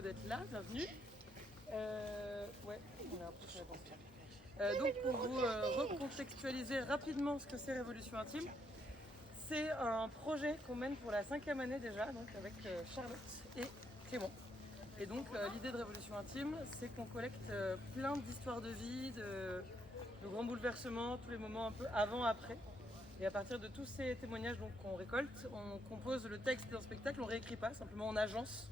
d'être là, bienvenue. Ouais, on a un peu sur la donc pour vous recontextualiser rapidement ce que c'est Révolution Intime, c'est un projet qu'on mène pour la 5e année déjà, donc avec Charlotte et Clément. Et donc l'idée de Révolution Intime, c'est qu'on collecte plein d'histoires de vie, de grands bouleversements, tous les moments un peu avant, après. Et à partir de tous ces témoignages qu'on récolte, on compose le texte d'un spectacle, on ne réécrit pas, simplement on agence.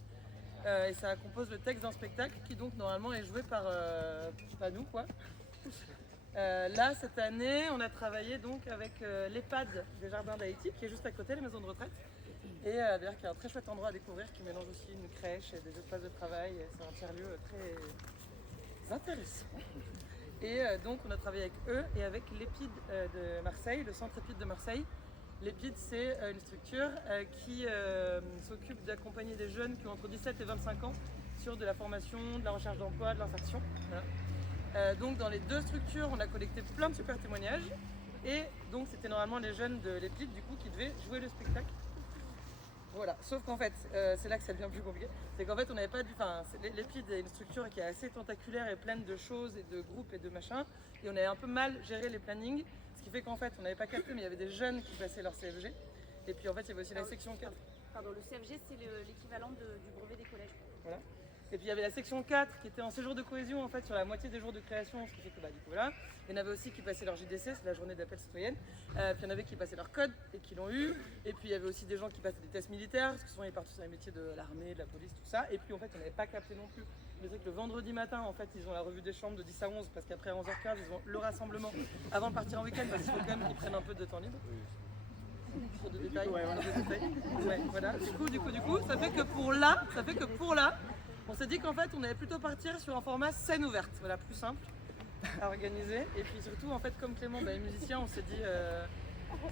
Et ça compose le texte d'un spectacle qui donc normalement est joué par pas nous quoi. Là cette année on a travaillé donc avec l'EHPAD des Jardins d'Haïti qui est juste à côté, les maisons de retraite. Et d'ailleurs qui est un très chouette endroit à découvrir qui mélange aussi une crèche et des espaces de travail. C'est un tiers-lieu très intéressant. Et donc on a travaillé avec eux et avec l'EPID de Marseille, le centre EPID de Marseille. L'EPID, c'est une structure qui s'occupe d'accompagner des jeunes qui ont entre 17 et 25 ans sur de la formation, de la recherche d'emploi, de l'insertion. Voilà. Donc dans les deux structures, on a collecté plein de super témoignages. Et donc c'était normalement les jeunes de l'EPID du coup qui devaient jouer le spectacle. Voilà, sauf qu'en fait, c'est là que ça devient plus compliqué. C'est qu'en fait, on n'avait pas du. Enfin, l'EPID est une structure qui est assez tentaculaire et pleine de choses et de groupes et de machins. Et on avait un peu mal géré les plannings. Ce qui fait qu'en fait, on n'avait pas capté, mais il y avait des jeunes qui passaient leur CFG. Et puis en fait, il y avait aussi la section 4. Pardon, le CFG, c'est l'équivalent du brevet des collèges. Voilà. Et puis il y avait la section 4 qui était en séjour de cohésion en fait sur la moitié des jours de création, ce qui fait que du coup voilà. Il y en avait aussi qui passaient leur JDC, c'est la journée d'appel citoyenne. Puis il y en avait qui passaient leur code et qui l'ont eu. Et puis il y avait aussi des gens qui passaient des tests militaires, parce que souvent ils partent sur les métiers de l'armée, de la police, tout ça. Et puis en fait on n'avait pas capté non plus. Mais c'est que le vendredi matin en fait ils ont la revue des chambres de 10 à 11 parce qu'après 11h15 ils ont le rassemblement avant de partir en week-end parce qu'il faut quand même qu'ils prennent un peu de temps libre. Sur de détails, ouais, voilà. Du coup, ça fait que pour là, on s'est dit qu'en fait, on allait plutôt partir sur un format scène ouverte, voilà, plus simple à organiser. Et puis surtout, en fait, comme Clément est musicien, on s'est dit,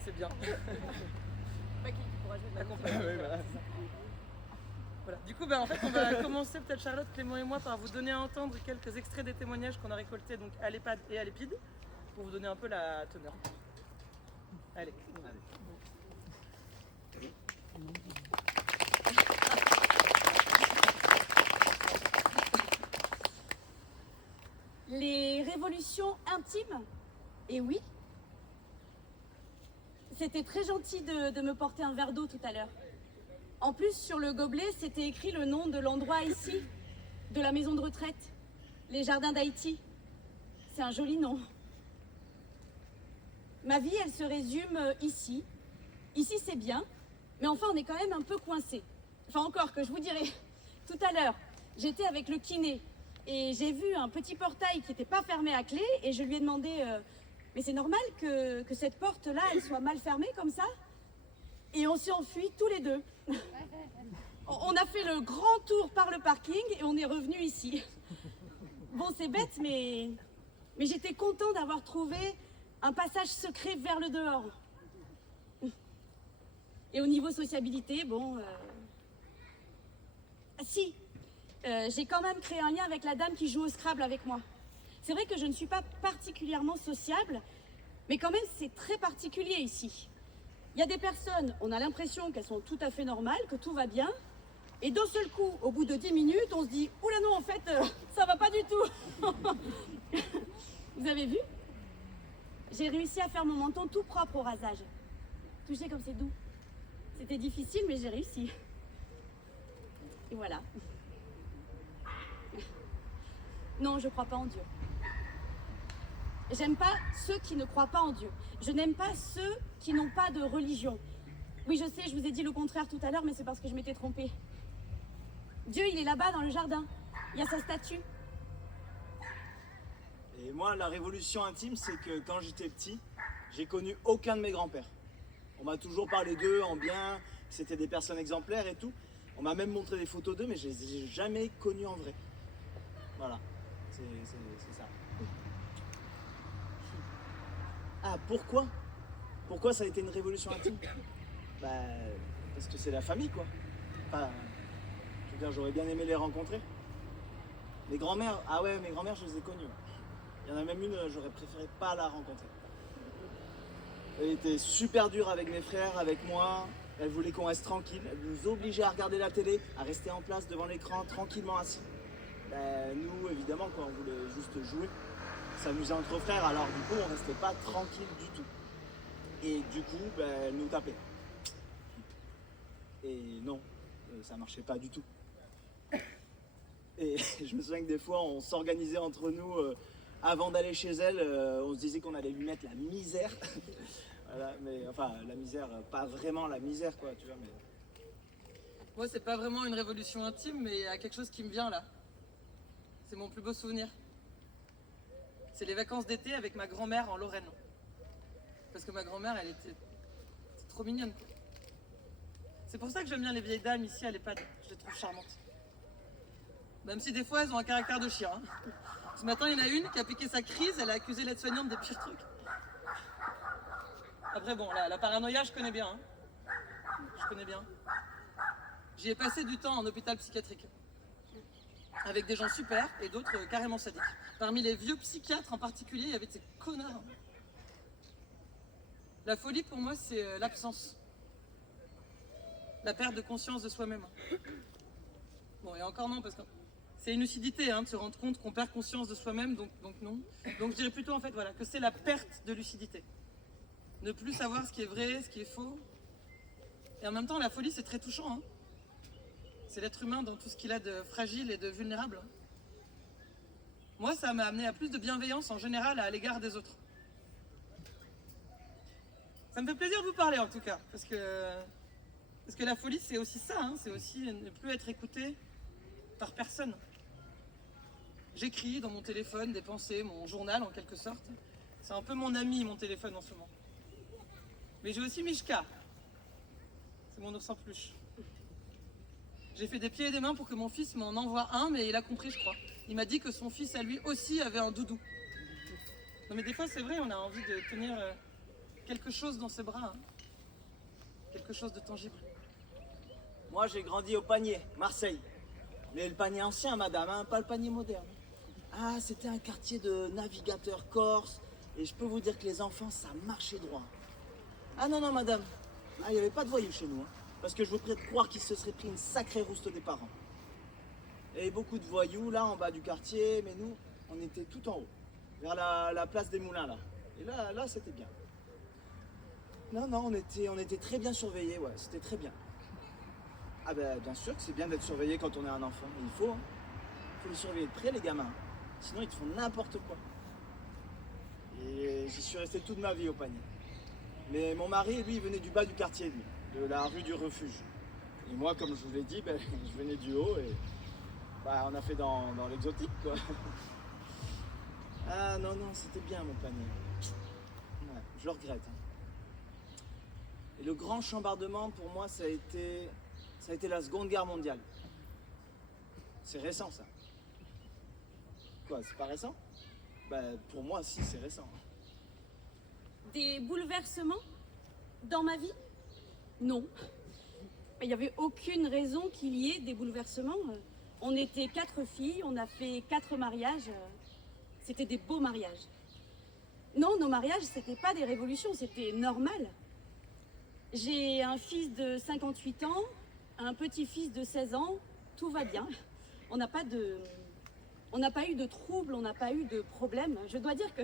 c'est bien. Pas qui pourra jouer de la musique. Voilà. Du coup, en fait, on va commencer peut-être Charlotte, Clément et moi par vous donner à entendre quelques extraits des témoignages qu'on a récoltés donc à l'EHPAD et à l'EPID pour vous donner un peu la teneur. Allez. Les révolutions intimes? Et oui. C'était très gentil de me porter un verre d'eau tout à l'heure. En plus, sur le gobelet, c'était écrit le nom de l'endroit ici, de la maison de retraite, les Jardins d'Haïti. C'est un joli nom. Ma vie, elle se résume ici. Ici, c'est bien, mais enfin, on est quand même un peu coincé. Enfin, encore que je vous dirai. Tout à l'heure, j'étais avec le kiné et j'ai vu un petit portail qui n'était pas fermé à clé et je lui ai demandé mais c'est normal que cette porte-là, elle soit mal fermée comme ça? Et on s'est enfuis tous les deux. On a fait le grand tour par le parking et on est revenu ici. Bon, c'est bête, mais j'étais content d'avoir trouvé un passage secret vers le dehors. Et au niveau sociabilité, bon... Si, j'ai quand même créé un lien avec la dame qui joue au Scrabble avec moi. C'est vrai que je ne suis pas particulièrement sociable, mais quand même c'est très particulier ici. Il y a des personnes, on a l'impression qu'elles sont tout à fait normales, que tout va bien, et d'un seul coup, au bout de 10 minutes, on se dit « Oula non, en fait, ça va pas du tout !» Vous avez vu? J'ai réussi à faire mon menton tout propre au rasage. Touchez comme c'est doux. C'était difficile, mais j'ai réussi. Et voilà. Non, je crois pas en Dieu. J'aime pas ceux qui ne croient pas en Dieu. Je n'aime pas ceux qui n'ont pas de religion. Oui, je sais, je vous ai dit le contraire tout à l'heure, mais c'est parce que je m'étais trompée. Dieu, il est là-bas dans le jardin. Il y a sa statue. Et moi, la révolution intime, c'est que quand j'étais petit, j'ai connu aucun de mes grands-pères. On m'a toujours parlé d'eux en bien, c'était des personnes exemplaires et tout. On m'a même montré des photos d'eux, mais je les ai jamais connus en vrai. Voilà, c'est ça. Ah, pourquoi? Pourquoi ça a été une révolution intime? Bah, parce que c'est la famille, quoi. Enfin, je veux dire, j'aurais bien aimé les rencontrer. Mes grands-mères, ah ouais, mes grands-mères, je les ai connues. Il y en a même une, j'aurais préféré pas la rencontrer. Elle était super dure avec mes frères, avec moi. Elle voulait qu'on reste tranquille, elle nous obligeait à regarder la télé, à rester en place devant l'écran, tranquillement assis. Ben, nous, évidemment, quoi, on voulait juste jouer, s'amuser entre frères, alors du coup, on restait pas tranquille du tout. Et du coup, ben, elle nous tapait. Et non, ça marchait pas du tout. Et je me souviens que des fois, on s'organisait entre nous, avant d'aller chez elle, on se disait qu'on allait lui mettre la misère. Voilà, mais enfin, la misère, pas vraiment la misère, quoi, tu vois, mais... Moi, c'est pas vraiment une révolution intime, mais il y a quelque chose qui me vient là. C'est mon plus beau souvenir. C'est les vacances d'été avec ma grand-mère en Lorraine. Parce que ma grand-mère, elle était trop mignonne. C'est pour ça que j'aime bien les vieilles dames ici à l'EHPAD. Je les trouve charmantes. Même si des fois, elles ont un caractère de chien. Hein. Ce matin, il y en a une qui a piqué sa crise, elle a accusé l'aide-soignante des pires trucs. Après, bon, la paranoïa, je connais bien. Hein. Je connais bien. J'y ai passé du temps en hôpital psychiatrique. Avec des gens super et d'autres carrément sadiques. Parmi les vieux psychiatres en particulier, il y avait de ces connards. La folie, pour moi, c'est l'absence. La perte de conscience de soi-même. Bon, et encore non, parce que c'est une lucidité hein, de se rendre compte qu'on perd conscience de soi-même, donc non. Donc je dirais plutôt en fait voilà, que c'est la perte de lucidité. Ne plus savoir ce qui est vrai, ce qui est faux. Et en même temps, la folie, c'est très touchant. Hein. C'est l'être humain dans tout ce qu'il a de fragile et de vulnérable. Moi, ça m'a amené à plus de bienveillance en général à l'égard des autres. Ça me fait plaisir de vous parler en tout cas, parce que la folie, c'est aussi ça, hein, c'est aussi ne plus être écouté par personne. J'écris dans mon téléphone des pensées, mon journal en quelque sorte. C'est un peu mon ami, mon téléphone en ce moment. Mais j'ai aussi Mishka. C'est mon ours en peluche. J'ai fait des pieds et des mains pour que mon fils m'en envoie un, mais il a compris, je crois. Il m'a dit que son fils à lui aussi avait un doudou. Non mais des fois, c'est vrai, on a envie de tenir quelque chose dans ses bras. Hein. Quelque chose de tangible. Moi, j'ai grandi au panier, Marseille. Mais le panier ancien, madame, hein, pas le panier moderne. Ah, c'était un quartier de navigateurs corses. Et je peux vous dire que les enfants, ça marchait droit. Ah non, non, madame. Ah, il n'y avait pas de voyous chez nous. Hein, parce que je vous prie de croire qu'ils se seraient pris une sacrée rouste des parents. Et beaucoup de voyous, là, en bas du quartier. Mais nous, on était tout en haut. Vers la place des Moulins, là. Et là, c'était bien. Non, non, on était très bien surveillés, ouais. C'était très bien. Ah ben, bien sûr que c'est bien d'être surveillé quand on est un enfant. Il faut, hein. Il faut les surveiller de près, les gamins. Sinon, ils te font n'importe quoi. Et j'y suis resté toute ma vie au panier. Mais mon mari, lui, il venait du bas du quartier, lui, de la rue du Refuge. Et moi, comme je vous l'ai dit, ben, je venais du haut et bah, on a fait dans l'exotique, quoi. Ah non, non, c'était bien mon panier. Ouais, je le regrette. Hein. Et le grand chambardement, pour moi, ça a été la Seconde Guerre mondiale. C'est récent, ça. Quoi, c'est pas récent? Bah, pour moi, si, c'est récent. Des bouleversements dans ma vie? Non. Il n'y avait aucune raison qu'il y ait des bouleversements. On était 4 filles, on a fait 4 mariages. C'était des beaux mariages. Non, nos mariages, c'était pas des révolutions, c'était normal. J'ai un fils de 58 ans, un petit-fils de 16 ans, tout va bien. On n'a pas eu de troubles, on n'a pas eu de problèmes. Je dois dire que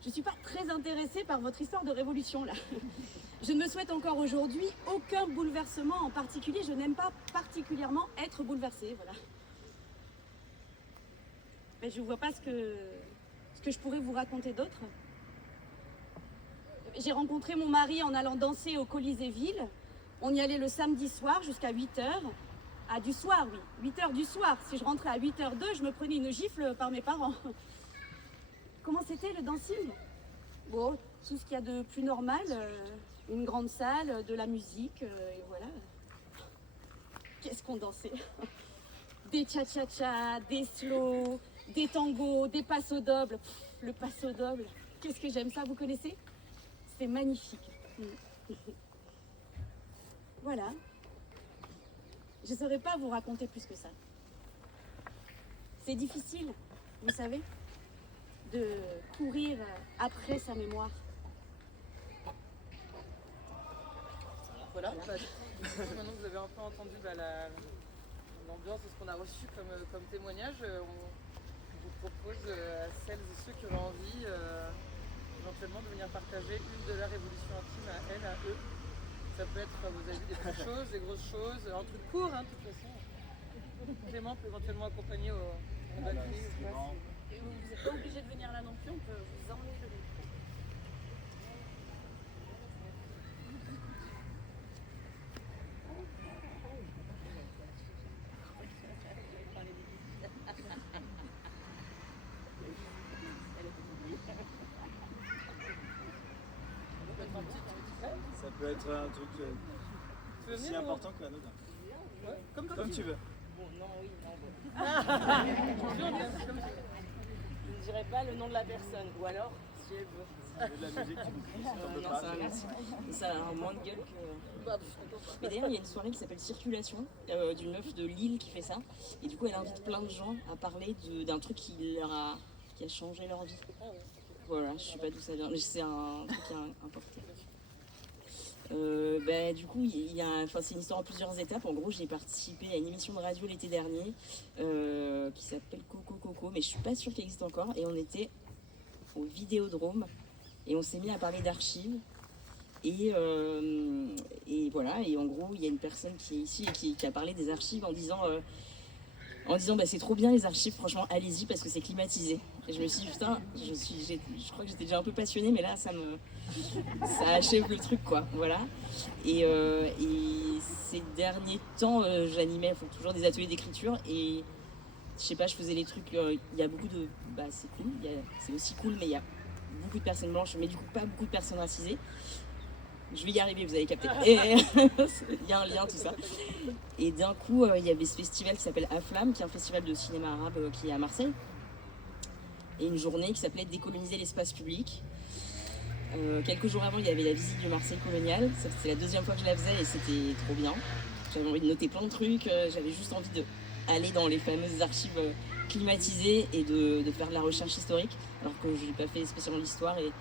je ne suis pas très intéressée par votre histoire de révolution là. Je ne me souhaite encore aujourd'hui aucun bouleversement en particulier. Je n'aime pas particulièrement être bouleversée, voilà. Mais je ne vois pas ce que je pourrais vous raconter d'autre. J'ai rencontré mon mari en allant danser au Colisée-Ville. On y allait le samedi soir jusqu'à 8h. Ah, du soir, oui. 8h du soir. Si je rentrais à 8h02, je me prenais une gifle par mes parents. Comment c'était le dancing? Bon, tout ce qu'il y a de plus normal. Une grande salle, de la musique, et voilà. Qu'est-ce qu'on dansait? Des cha-cha-cha, des slow, des tangos, des passo dobles. Le passo doble, qu'est-ce que j'aime ça, vous connaissez? C'est magnifique. Voilà. Je ne saurais pas vous raconter plus que ça. C'est difficile, vous savez, de courir après sa mémoire. Voilà. Maintenant que vous avez un peu entendu l'ambiance de ce qu'on a reçu comme témoignage, on vous propose à celles et ceux qui auraient envie éventuellement de venir partager une de leurs révolutions intimes à elles, à eux. Ça peut être, vous avez vu, des petites choses, des grosses choses, un truc court, de toute façon. Clément peut éventuellement accompagner au batterie. Et vous n'êtes pas obligé de venir là non plus, on peut vous emmener le micro. Ça peut être un truc aussi important que la nôtre. Ouais, Comme tu veux. Bon, non, oui, non, bon. Comme Je ne dirai pas le nom de la personne, ou alors, si elle veut. De la musique, tu nous Non, ça va, merci. Ça a un moins de gueule que... Mais d'ailleurs, il y a une soirée qui s'appelle Circulation, d'une meuf de Lille qui fait ça. Et du coup, elle invite plein de gens à parler d'un truc qui a changé leur vie. Voilà, je sais pas d'où ça vient, mais c'est un truc qui est important. Du coup, c'est une histoire en plusieurs étapes. En gros, j'ai participé à une émission de radio l'été dernier qui s'appelle Coco, mais je suis pas sûre qu'elle existe encore. Et on était au Vidéodrome et on s'est mis à parler d'archives. Et voilà, et en gros, il y a une personne qui est ici et qui a parlé des archives en disant c'est trop bien les archives, franchement, allez-y parce que c'est climatisé. Et je me suis dit, putain, je crois que j'étais déjà un peu passionnée, mais là, ça achève le truc, quoi. Voilà. Et ces derniers temps, j'animais toujours des ateliers d'écriture et je sais pas, je faisais les trucs. Il y a beaucoup de. C'est cool, c'est aussi cool, mais il y a beaucoup de personnes blanches, mais du coup, pas beaucoup de personnes racisées. Je vais y arriver, vous avez capté. Et il y a un lien, tout ça. Et d'un coup, il y avait ce festival qui s'appelle Aflam, qui est un festival de cinéma arabe qui est à Marseille. Et une journée qui s'appelait Décoloniser l'espace public. Quelques jours avant, il y avait la visite du Marseille colonial. C'est la deuxième fois que je la faisais et c'était trop bien. J'avais envie de noter plein de trucs. J'avais juste envie d'aller dans les fameuses archives climatisées et de faire de la recherche historique. Alors que je n'ai pas fait spécialement l'histoire et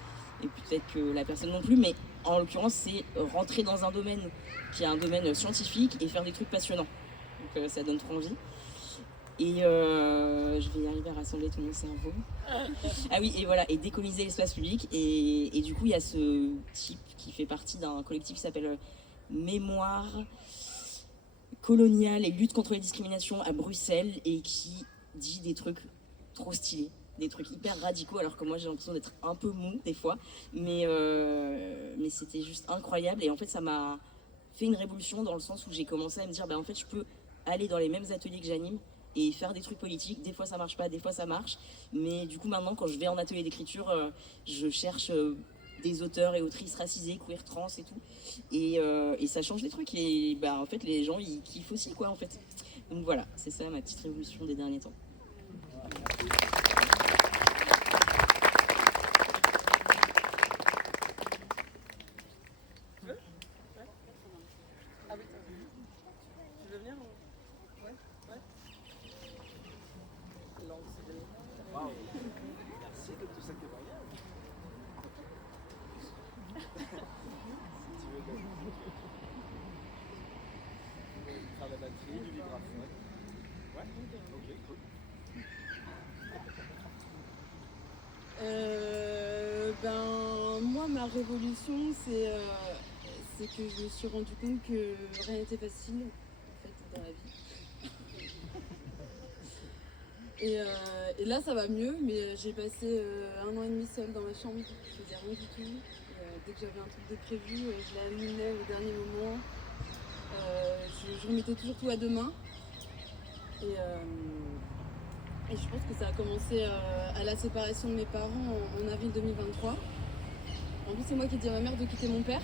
peut-être que la personne non plus. Mais en l'occurrence, c'est rentrer dans un domaine qui est un domaine scientifique et faire des trucs passionnants. Donc ça donne trop envie. Et je vais y arriver à rassembler tout mon cerveau. Ah oui, et voilà, et décoloniser l'espace public. Et du coup, il y a ce type qui fait partie d'un collectif qui s'appelle Mémoire coloniale et lutte contre les discriminations à Bruxelles et qui dit des trucs trop stylés. Des trucs hyper radicaux, alors que moi j'ai l'impression d'être un peu mou des fois, mais c'était juste incroyable. Et en fait, ça m'a fait une révolution dans le sens où j'ai commencé à me dire, en fait, je peux aller dans les mêmes ateliers que j'anime et faire des trucs politiques. Des fois ça marche pas, des fois ça marche, mais du coup maintenant quand je vais en atelier d'écriture, je cherche des auteurs et autrices racisés, queer, trans et tout, et ça change des trucs. Et en fait les gens ils kiffent aussi, quoi, en fait. Donc voilà, c'est ça ma petite révolution des derniers temps. Moi, ma révolution, c'est que je me suis rendu compte que rien n'était facile, en fait, dans la vie. Et là, ça va mieux, mais j'ai passé 1 an et demi seule dans ma chambre, je faisais rien du tout. Dès que j'avais un truc de prévu, je l'annulais au dernier moment. Je remettais toujours tout à demain. Et je pense que ça a commencé à la séparation de mes parents en avril 2023. En plus, c'est moi qui ai dit à ma mère de quitter mon père.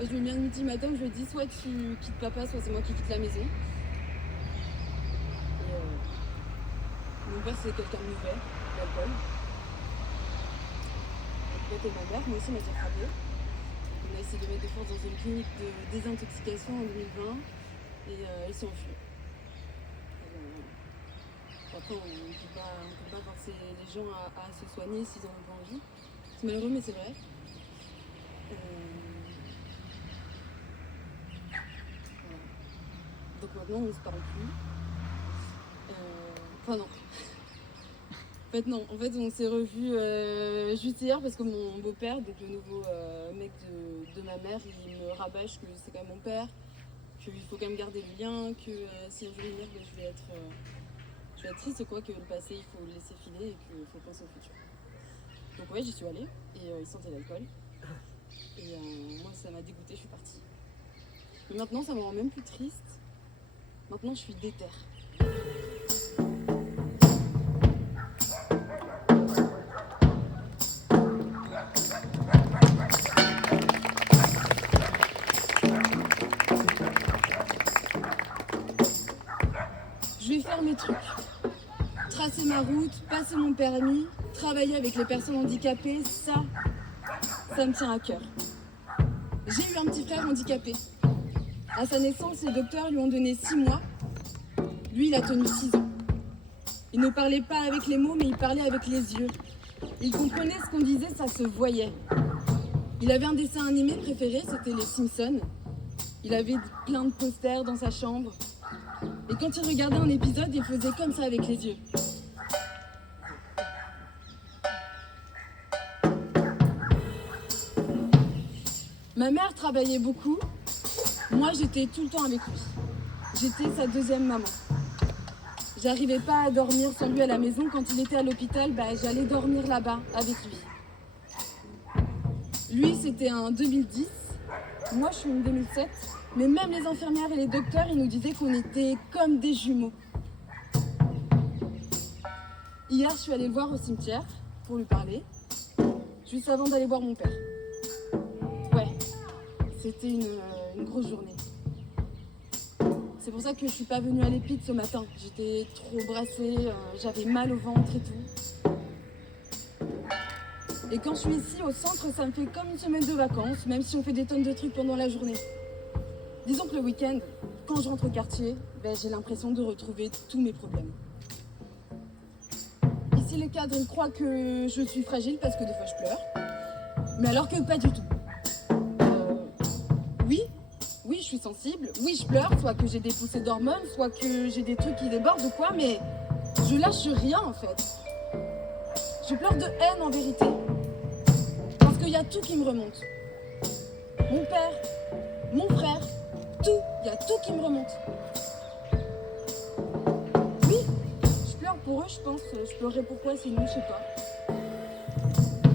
Et je lui ai mis un ultimatum, je lui ai dit soit tu quittes papa, soit c'est moi qui quitte la maison. Et mon père, c'est quelqu'un de mauvais, l'alcool. Et ma mère, moi aussi, m'a déjà frappé. On a essayé de mettre de force dans une clinique de désintoxication en 2020 et ils s'est enfui. Après, on ne peut pas forcer les gens à se soigner s'ils n'en ont pas envie. C'est malheureux, mais c'est vrai. maintenant on se parle plus. Enfin non. En fait non, en fait on s'est revus juste hier parce que mon beau-père, donc le nouveau mec de ma mère, il me rabâche que c'est quand même mon père, qu'il faut quand même garder le lien, que si un jour il meurt, ben, je vais être triste quoi, que le passé il faut le laisser filer et qu'il faut penser au futur. Donc ouais, j'y suis allée et il sentait l'alcool. Et moi ça m'a dégoûtée, je suis partie. Mais maintenant ça me rend même plus triste. Maintenant je suis déter. Je vais faire mes trucs. Tracer ma route, passer mon permis, travailler avec les personnes handicapées, ça me tient à cœur. J'ai eu un petit frère handicapé. À sa naissance, les docteurs lui ont donné 6 mois. Lui, il a tenu 6 ans. Il ne parlait pas avec les mots, mais il parlait avec les yeux. Il comprenait ce qu'on disait, ça se voyait. Il avait un dessin animé préféré, c'était les Simpsons. Il avait plein de posters dans sa chambre. Et quand il regardait un épisode, il faisait comme ça avec les yeux. Ma mère travaillait beaucoup. Moi, j'étais tout le temps avec lui. J'étais sa deuxième maman. J'arrivais pas à dormir sans lui à la maison. Quand il était à l'hôpital, j'allais dormir là-bas avec lui. Lui, c'était un 2010. Moi, je suis une 2007. Mais même les infirmières et les docteurs, ils nous disaient qu'on était comme des jumeaux. Hier, je suis allée le voir au cimetière pour lui parler, juste avant d'aller voir mon père. Ouais, c'était une grosse journée. C'est pour ça que je suis pas venue à l'Épide ce matin. J'étais trop brassée, j'avais mal au ventre et tout. Et quand je suis ici au centre, ça me fait comme une semaine de vacances, même si on fait des tonnes de trucs pendant la journée. Disons que le week-end, quand je rentre au quartier, j'ai l'impression de retrouver tous mes problèmes. Ici, les cadres ils croient que je suis fragile parce que des fois je pleure, mais alors que pas du tout. Oui, je suis sensible, oui, je pleure, soit que j'ai des poussées d'hormones, soit que j'ai des trucs qui débordent ou quoi, mais je lâche rien en fait. Je pleure de haine en vérité, parce qu'il y a tout qui me remonte. Mon père, mon frère, tout, il y a tout qui me remonte. Oui, je pleure pour eux, je pense. Je pleurerai pourquoi, c'est nous, je sais pas.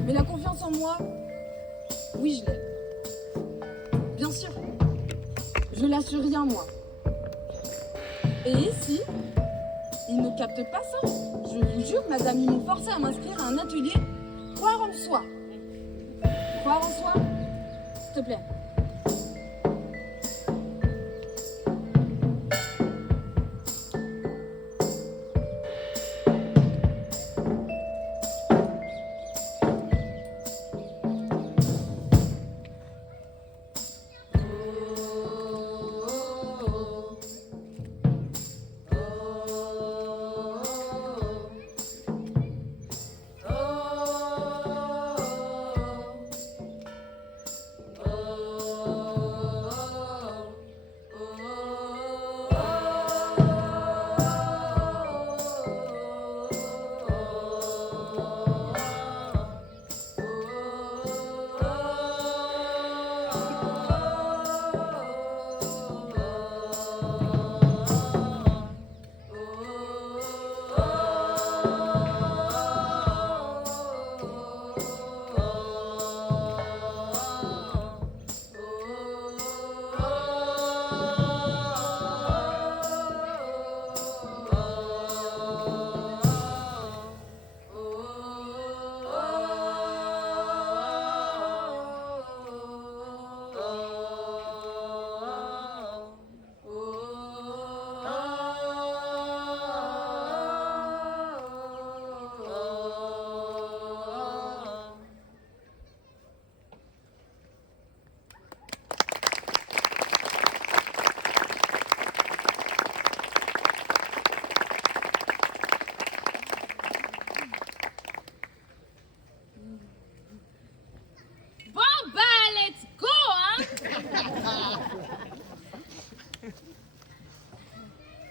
Mais la confiance en moi, oui, je l'ai. Bien sûr, je lâche rien, moi. Et ici, ils ne captent pas ça. Je vous jure, madame, ils m'ont forcé à m'inscrire à un atelier croire en soi. Croire en soi, s'il te plaît.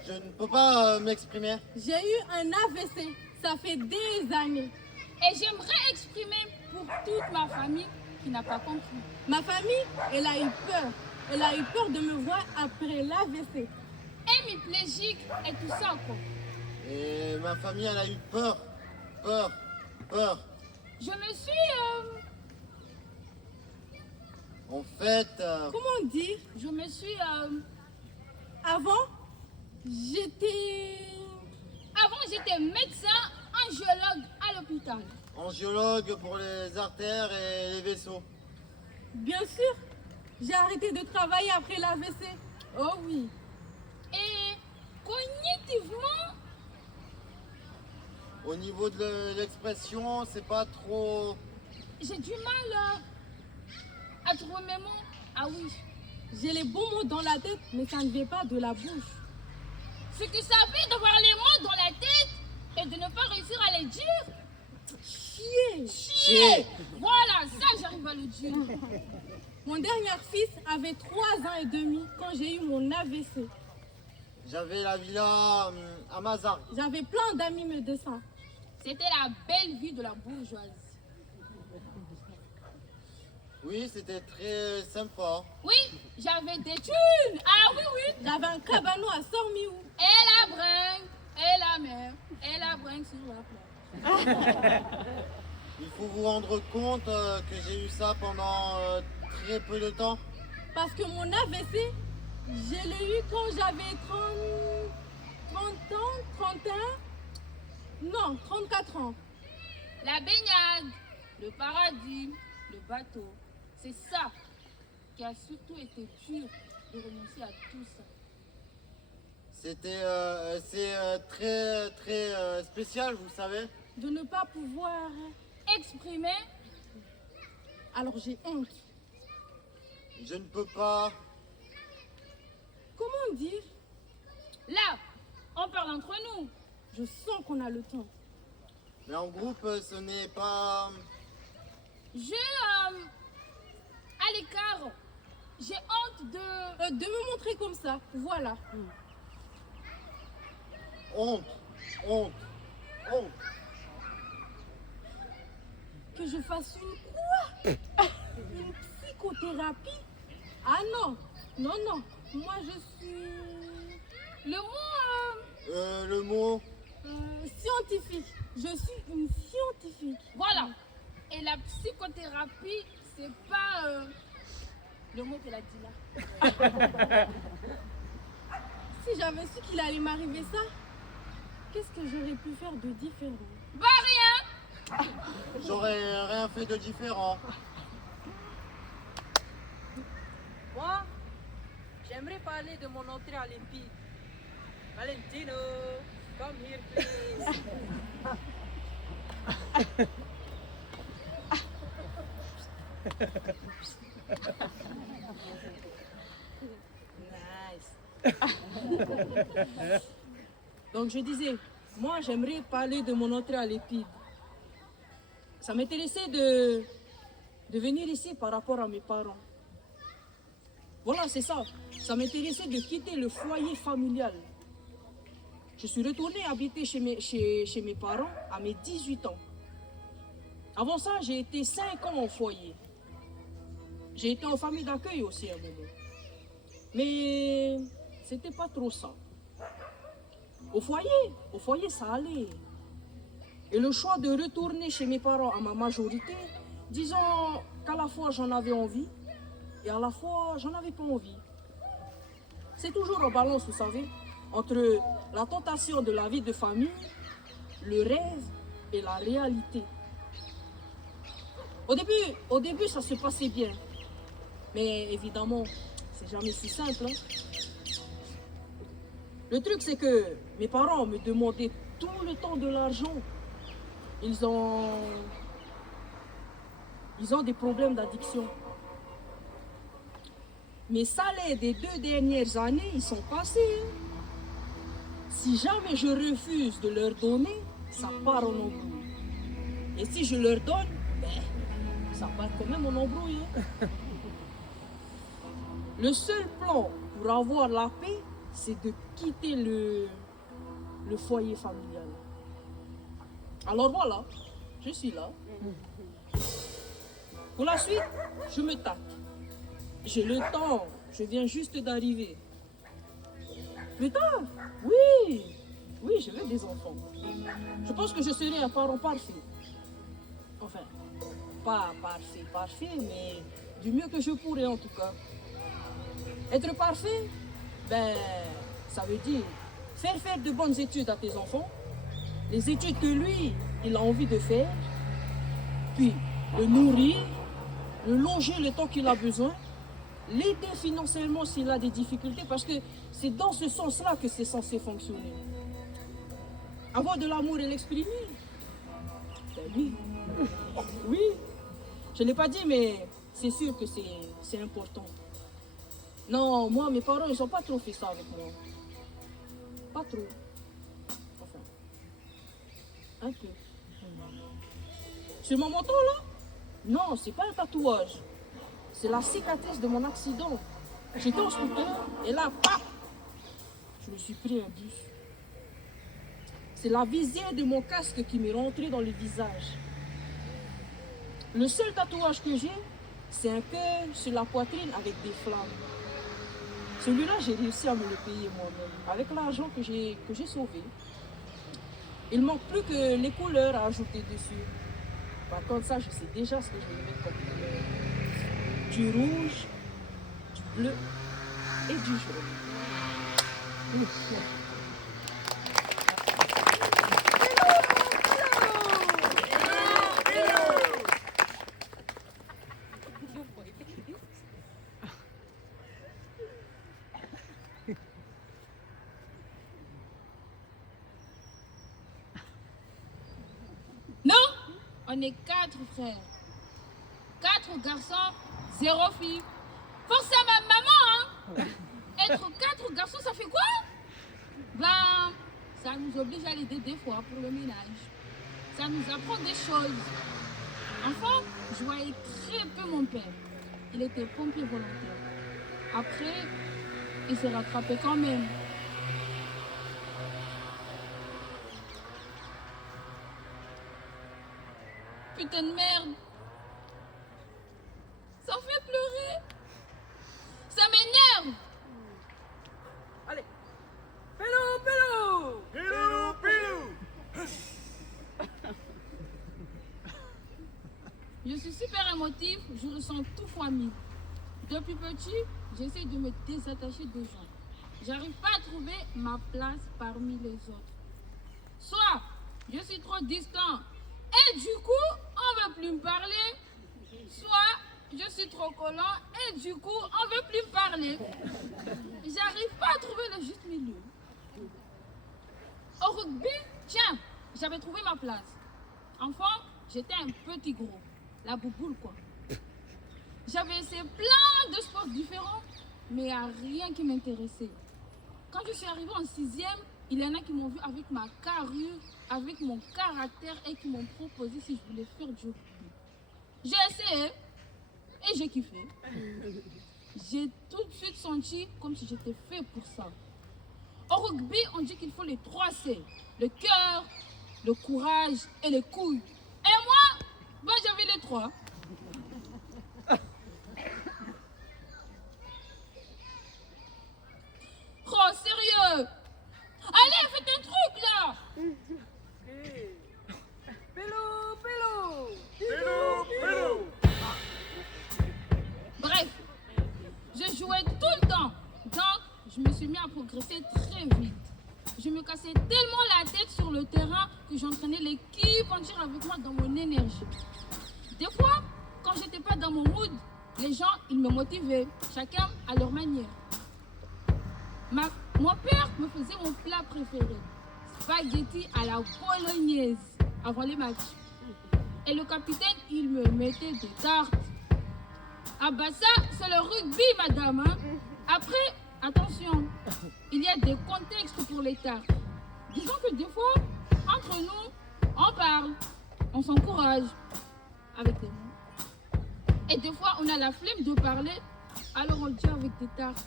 Je ne peux pas m'exprimer. J'ai eu un AVC. Ça fait des années. Et j'aimerais exprimer pour toute ma famille qui n'a pas compris. Ma famille, elle a eu peur. Elle a eu peur de me voir après l'AVC. Hémiplégique et tout ça, quoi. Et ma famille, elle a eu peur. Peur. Peur. Je me suis... En fait, Comment dire? Je me suis... Avant, j'étais médecin angiologue à l'hôpital. angiologue pour les artères et les vaisseaux. Bien sûr, j'ai arrêté de travailler après l'AVC. Oh oui. Et cognitivement, Au niveau de l'expression, c'est pas trop... j'ai du mal à trouver mes mots. Ah oui. J'ai les bons mots dans la tête, mais ça ne vient pas de la bouche. Ce que ça fait d'avoir les mots dans la tête et de ne pas réussir à les dire. Chier. Chier. Voilà, ça j'arrive à le dire. Mon dernier fils avait 3 ans et demi quand j'ai eu mon AVC. J'avais la villa à Mazar. J'avais plein d'amis médecins. C'était la belle vie de la bourgeoisie. Oui, c'était très sympa. Oui, j'avais des thunes. Ah oui, oui. J'avais un cabanon à Sormiou. Et la bringue, et la mer, et la bringue sur la plage. Il faut vous rendre compte que j'ai eu ça pendant très peu de temps. Parce que mon AVC, je l'ai eu quand j'avais 30 ans, 31, non, 34 ans. La baignade, le paradis, le bateau. C'est ça qui a surtout été dur de renoncer à tout ça. C'est très spécial, vous savez. De ne pas pouvoir. Exprimer, Alors j'ai honte. Je ne peux pas. Comment dire? là, on parle entre nous. Je sens qu'on a le temps. Mais en groupe, ce n'est pas... À l'écart, j'ai honte de... De me montrer comme ça, voilà. Honte. Honte. Honte. Que je fasse une quoi? Une psychothérapie? Ah non, non, non. Moi je suis Le mot, Le mot... scientifique. Je suis une scientifique. voilà. Et la psychothérapie, c'est pas le mot qu'elle a dit là. Si j'avais su qu'il allait m'arriver ça, qu'est-ce que j'aurais pu faire de différent? Bah rien. J'aurais rien fait de différent. Moi, j'aimerais parler de mon entrée à l'Empire. Valentino, come here please. Donc je disais, moi j'aimerais parler de mon entrée à l'Épide. Ça m'intéressait de venir ici par rapport à mes parents. Voilà, c'est ça. Ça m'intéressait de quitter le foyer familial. Je suis retournée habiter chez mes parents à mes 18 ans. Avant ça, j'ai été 5 ans au foyer. J'ai été en famille d'accueil aussi à un moment. Mais c'était pas trop ça. Au foyer, ça allait. Et le choix de retourner chez mes parents à ma majorité, disons qu'à la fois j'en avais envie et à la fois j'en avais pas envie. C'est toujours en balance, vous savez, entre la tentation de la vie de famille, le rêve et la réalité. Au début, ça se passait bien. Mais évidemment, c'est jamais si simple. Hein. Le truc, c'est que mes parents me demandaient tout le temps de l'argent. Ils ont des problèmes d'addiction. Mes salaires des 2 dernières années, ils sont passés. Hein. Si jamais je refuse de leur donner, ça part en embrouille. Et si je leur donne, ça part quand même en embrouille. Hein. Le seul plan pour avoir la paix, c'est de quitter le foyer familial. Alors voilà, je suis là. Pour la suite, je me tâte. J'ai le temps, je viens juste d'arriver. Plus tard, oui, je veux des enfants. Je pense que je serai un parent parfait. Enfin, pas parfait, mais du mieux que je pourrais en tout cas. Être parfait, ça veut dire faire de bonnes études à tes enfants, les études que lui, il a envie de faire, puis le nourrir, le loger le temps qu'il a besoin, l'aider financièrement s'il a des difficultés, parce que c'est dans ce sens-là que c'est censé fonctionner. Avoir de l'amour et l'exprimer, oui. Oui, je ne l'ai pas dit, mais c'est sûr que c'est important. Non, moi, mes parents, ils n'ont pas trop fait ça avec moi. Pas trop. Enfin, un peu. Sur mon menton, là? Non, c'est pas un tatouage. C'est la cicatrice de mon accident. J'étais en scooter, et là, paf! Je me suis pris un bus. C'est la visière de mon casque qui m'est rentrée dans le visage. Le seul tatouage que j'ai, c'est un cœur sur la poitrine avec des flammes. Celui-là, j'ai réussi à me le payer moi-même, avec l'argent que j'ai sauvé. Il ne manque plus que les couleurs à ajouter dessus. Par contre, ça, je sais déjà ce que je vais mettre comme couleur. Du rouge, du bleu et du jaune. Non, on est 4 frères. 4 garçons, 0 fille. Force à ma maman, hein. Être 4 garçons, ça fait quoi? Ben, ça nous oblige à l'aider des fois pour le ménage. Ça nous apprend des choses. Enfant, je voyais très peu mon père. Il était pompier volontaire. Après, il s'est rattrapé quand même. Putain de merde. Ça me fait pleurer. Ça m'énerve. Allez. Pélo. Je suis super émotive, je ressens tout fois 1000. Depuis petit, j'essaie de me désattacher des gens. J'arrive pas à trouver ma place parmi les autres. Soit je suis trop distant et du coup, on veut plus me parler. Soit je suis trop collant et du coup, on veut plus me parler. J'arrive pas à trouver le juste milieu. Au rugby, tiens, j'avais trouvé ma place. Enfant, j'étais un petit gros. La bouboule, quoi. J'avais essayé plein de sports différents, mais il n'y a rien qui m'intéressait. Quand je suis arrivée en 6e, il y en a qui m'ont vu avec ma carrure, avec mon caractère et qui m'ont proposé si je voulais faire du rugby. J'ai essayé et j'ai kiffé. J'ai tout de suite senti comme si j'étais fait pour ça. Au rugby, on dit qu'il faut les 3 C. Le cœur, le courage et les couilles. Et moi, ben, j'avais les 3. Oh, sérieux? Allez, faites un truc, là! Pélo. Bref, je jouais tout le temps. Donc, je me suis mis à progresser très vite. Je me cassais tellement la tête sur le terrain que j'entraînais l'équipe entière avec moi dans mon énergie. Des fois, quand j'étais pas dans mon mood, les gens, ils me motivaient, chacun à leur manière. Mon père me faisait mon plat préféré, spaghetti à la bolognaise, avant les matchs. Et le capitaine, il me mettait des tartes. Ah bah ça, c'est le rugby, madame. Hein? Après, attention, il y a des contextes pour les tartes. Disons que des fois, entre nous, on parle, on s'encourage avec des mots. Et des fois, on a la flemme de parler, alors on le dit avec des tartes.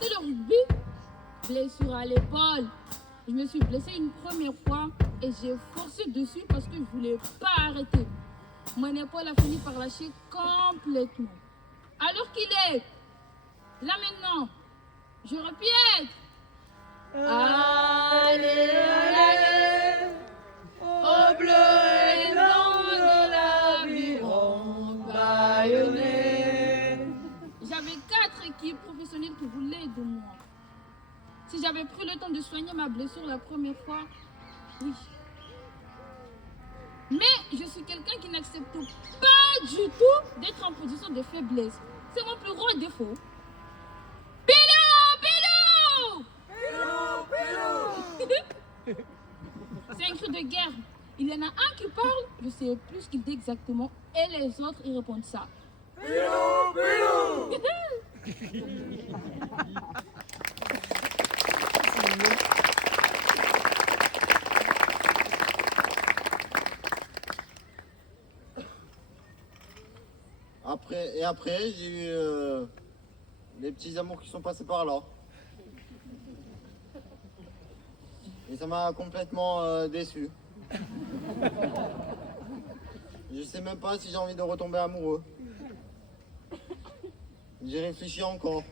commencé le rugby, blessure à l'épaule. Je me suis blessée une première fois et j'ai forcé dessus parce que je voulais pas arrêter. Mon épaule a fini par lâcher complètement. Alors qu'il est là maintenant, je répète. Allez, allez, au bleu et blanc de l'aviron bâillonné. J'avais 4 équipes professionnelles qui voulaient de moi. Si j'avais pris le temps de soigner ma blessure la première fois, oui. Mais je suis quelqu'un qui n'accepte pas du tout d'être en position de faiblesse. C'est mon plus gros défaut. Pilou, pilou! C'est un cri de guerre. Il y en a un qui parle, je sais plus ce qu'il dit exactement, et les autres, ils répondent ça. Pilou, pilou! Après, j'ai eu des petits amours qui sont passés par là. Et ça m'a complètement déçu. Je sais même pas si j'ai envie de retomber amoureux. J'y réfléchis encore.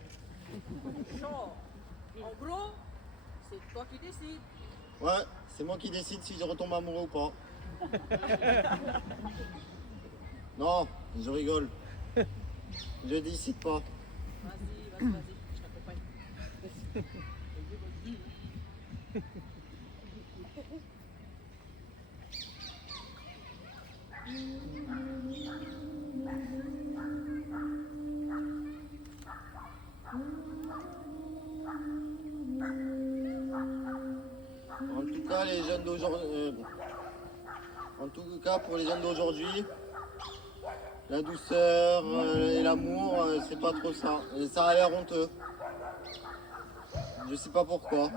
En gros, c'est toi qui décides. Ouais, c'est moi qui décide si je retombe amoureux ou pas. Non, je rigole. Je décide pas. Vas-y, je t'accompagne. En tout cas, les jeunes d'aujourd'hui, en tout cas pour les jeunes d'aujourd'hui, la douceur et l'amour, c'est pas trop ça. Et ça a l'air honteux. Je sais pas pourquoi.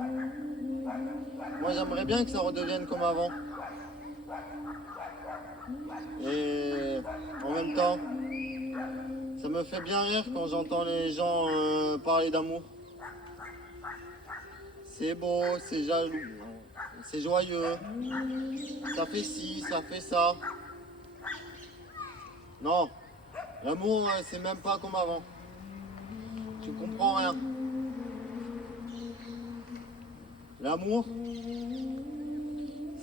Moi, j'aimerais bien que ça redevienne comme avant. Et en même temps, ça me fait bien rire quand j'entends les gens parler d'amour. C'est beau, c'est jaloux, c'est joyeux. Ça fait ci, ça fait ça. Non, l'amour, c'est même pas comme avant. Tu comprends rien. L'amour,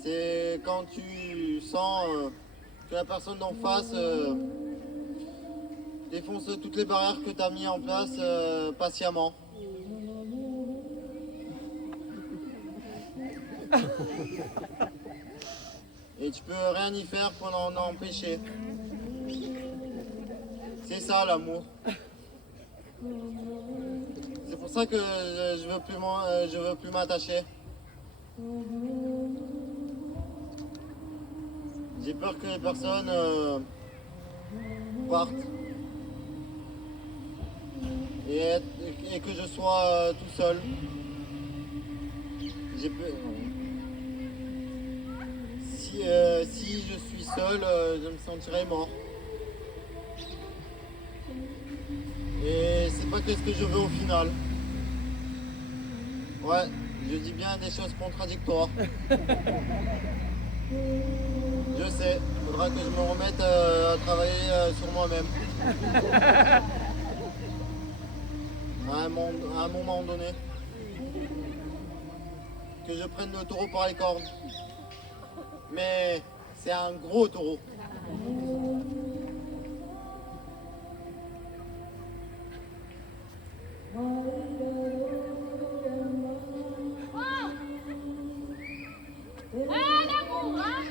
c'est quand tu sens que la personne d'en face défonce toutes les barrières que tu as mis en place patiemment. Et tu peux rien y faire pour en empêcher. C'est ça l'amour. C'est pour ça que je veux plus m'attacher. J'ai peur que les personnes partent et que je sois tout seul. J'ai peur. Si je suis seul, je me sentirai mort. Et c'est pas qu'est-ce que je veux au final. Ouais, je dis bien des choses contradictoires. Je sais, faudra que je me remette à travailler sur moi-même. À un moment donné. Que je prenne le taureau par les cornes. Mais c'est un gros taureau. L'amour, hein?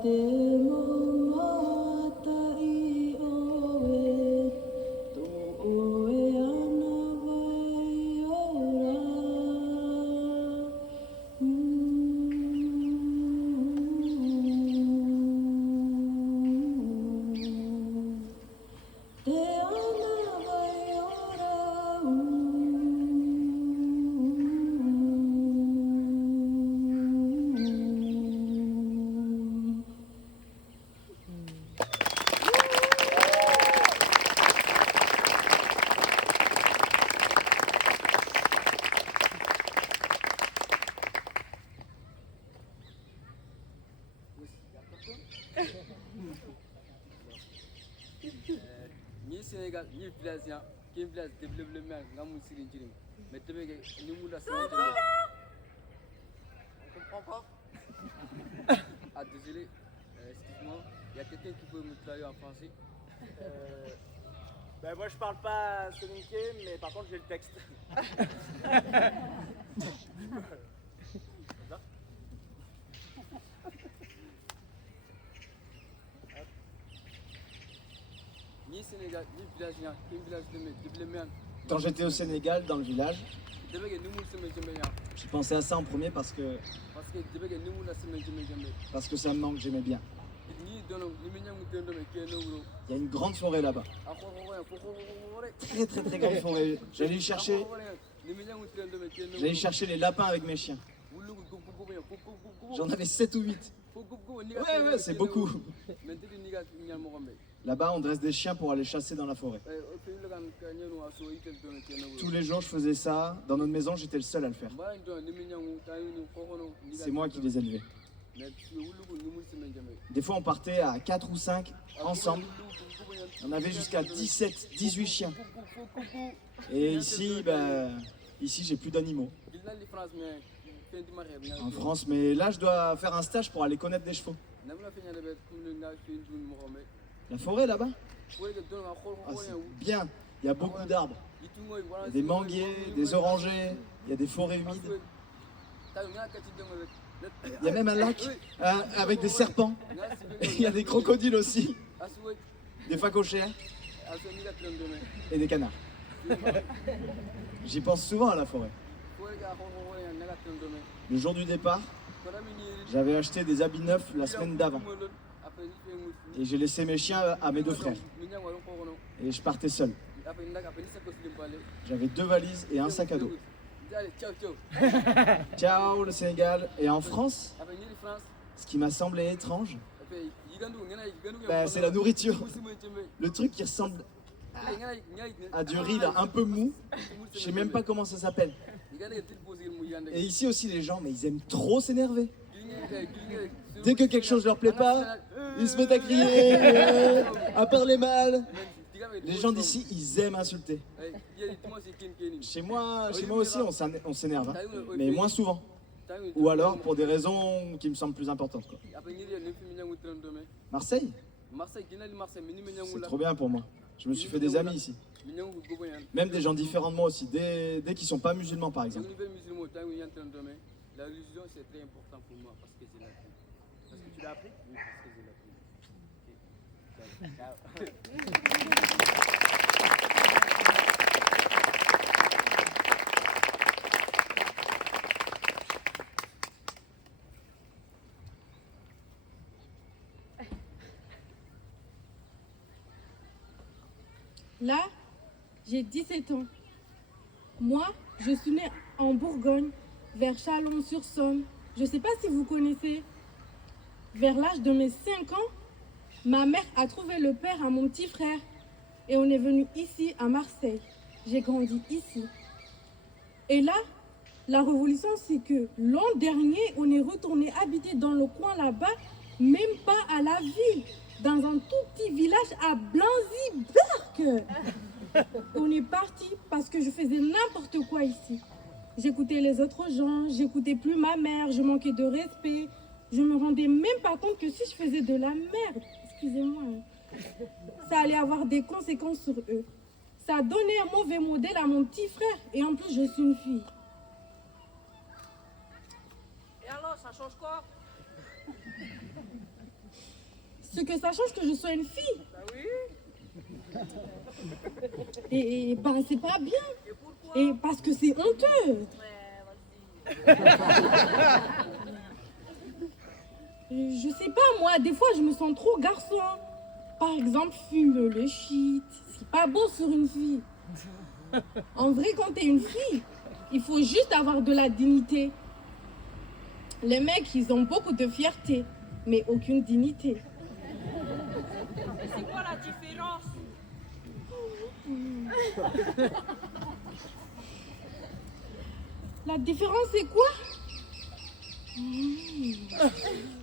Ni Sénégal, ni village, qui est village développement, nous sommes ici. Mais tu veux que nous nous la on comprend pas. Ah désolé, excuse-moi, il y a quelqu'un qui peut me traduire en français. Ben moi je parle pas soninké, mais par contre j'ai le texte. Ni Sénégal, ni village, qui est village développement. Quand j'étais au Sénégal, dans le village, Tu veux que nous nous sommes ici. j'ai pensé à ça en premier parce que Tu veux que nous nous la sommes ici. ça me manque, j'aimais bien. Ni donne, ni mignon, ni donne, mais qui est nous. Il y a une grande forêt là-bas. Très très très grande forêt. J'allais chercher les lapins avec mes chiens. J'en avais 7 ou 8. Ouais, c'est beaucoup. Là-bas, on dresse des chiens pour aller chasser dans la forêt. Tous les jours, je faisais ça. Dans notre maison, j'étais le seul à le faire. C'est moi qui les élevais. Des fois, on partait à 4 ou 5 ensemble. On avait jusqu'à 17, 18 chiens. Et ici, ici, j'ai plus d'animaux. En France, mais là, je dois faire un stage pour aller connaître des chevaux. La forêt là-bas, c'est bien. Il y a beaucoup d'arbres. Il y a des manguiers, des orangers, il y a des forêts humides. Il y a même un lac avec des serpents. Il y a des crocodiles aussi, des phacochères et des canards. J'y pense souvent à la forêt. Le jour du départ, j'avais acheté des habits neufs la semaine d'avant. Et j'ai laissé mes chiens à mes 2 frères. Et je partais seul. J'avais 2 valises et un sac à dos. Ciao le Sénégal. Et en France, ce qui m'a semblé étrange, c'est la nourriture. Le truc qui ressemble à du riz là, un peu mou. Je sais même pas comment ça s'appelle. Et ici aussi les gens, mais ils aiment trop s'énerver. Dès que quelque chose leur plaît pas, ils se mettent à crier, à parler mal. Les gens d'ici, ils aiment insulter. Chez moi aussi, on s'énerve, hein, mais moins souvent. Ou alors pour des raisons qui me semblent plus importantes, quoi. Marseille ? C'est trop bien pour moi. Je me suis fait des amis ici. Même des gens différents de moi aussi, dès qu'ils sont pas musulmans par exemple. La religion c'est très important pour moi parce que je l'ai appris. Parce que tu l'as appris ? Oui, parce que je l'ai appris. Là, j'ai 17 ans. Moi, je suis née en Bourgogne, vers Chalon-sur-Saône. Je ne sais pas si vous connaissez. Vers l'âge de mes 5 ans, ma mère a trouvé le père à mon petit frère. Et on est venu ici, à Marseille. J'ai grandi ici. Et là, la révolution, c'est que l'an dernier, on est retourné habiter dans le coin là-bas, même pas à la ville, dans un tout petit village à Blanzy-Berck. On est parti parce que je faisais n'importe quoi ici. J'écoutais les autres gens, j'écoutais plus ma mère, je manquais de respect. Je me rendais même pas compte que si je faisais de la merde, excusez-moi, ça allait avoir des conséquences sur eux. Ça a donné un mauvais modèle à mon petit frère et en plus je suis une fille. Et alors, ça change quoi? ce que ça change que je sois une fille. Bah oui. Et ben c'est pas bien. Et parce que c'est honteux. Je sais pas, moi, des fois je me sens trop garçon. Par exemple, fume le shit. C'est pas beau sur une fille. En vrai, quand t'es une fille, il faut juste avoir de la dignité. Les mecs, ils ont beaucoup de fierté, mais aucune dignité. C'est quoi la différence? La différence, c'est quoi?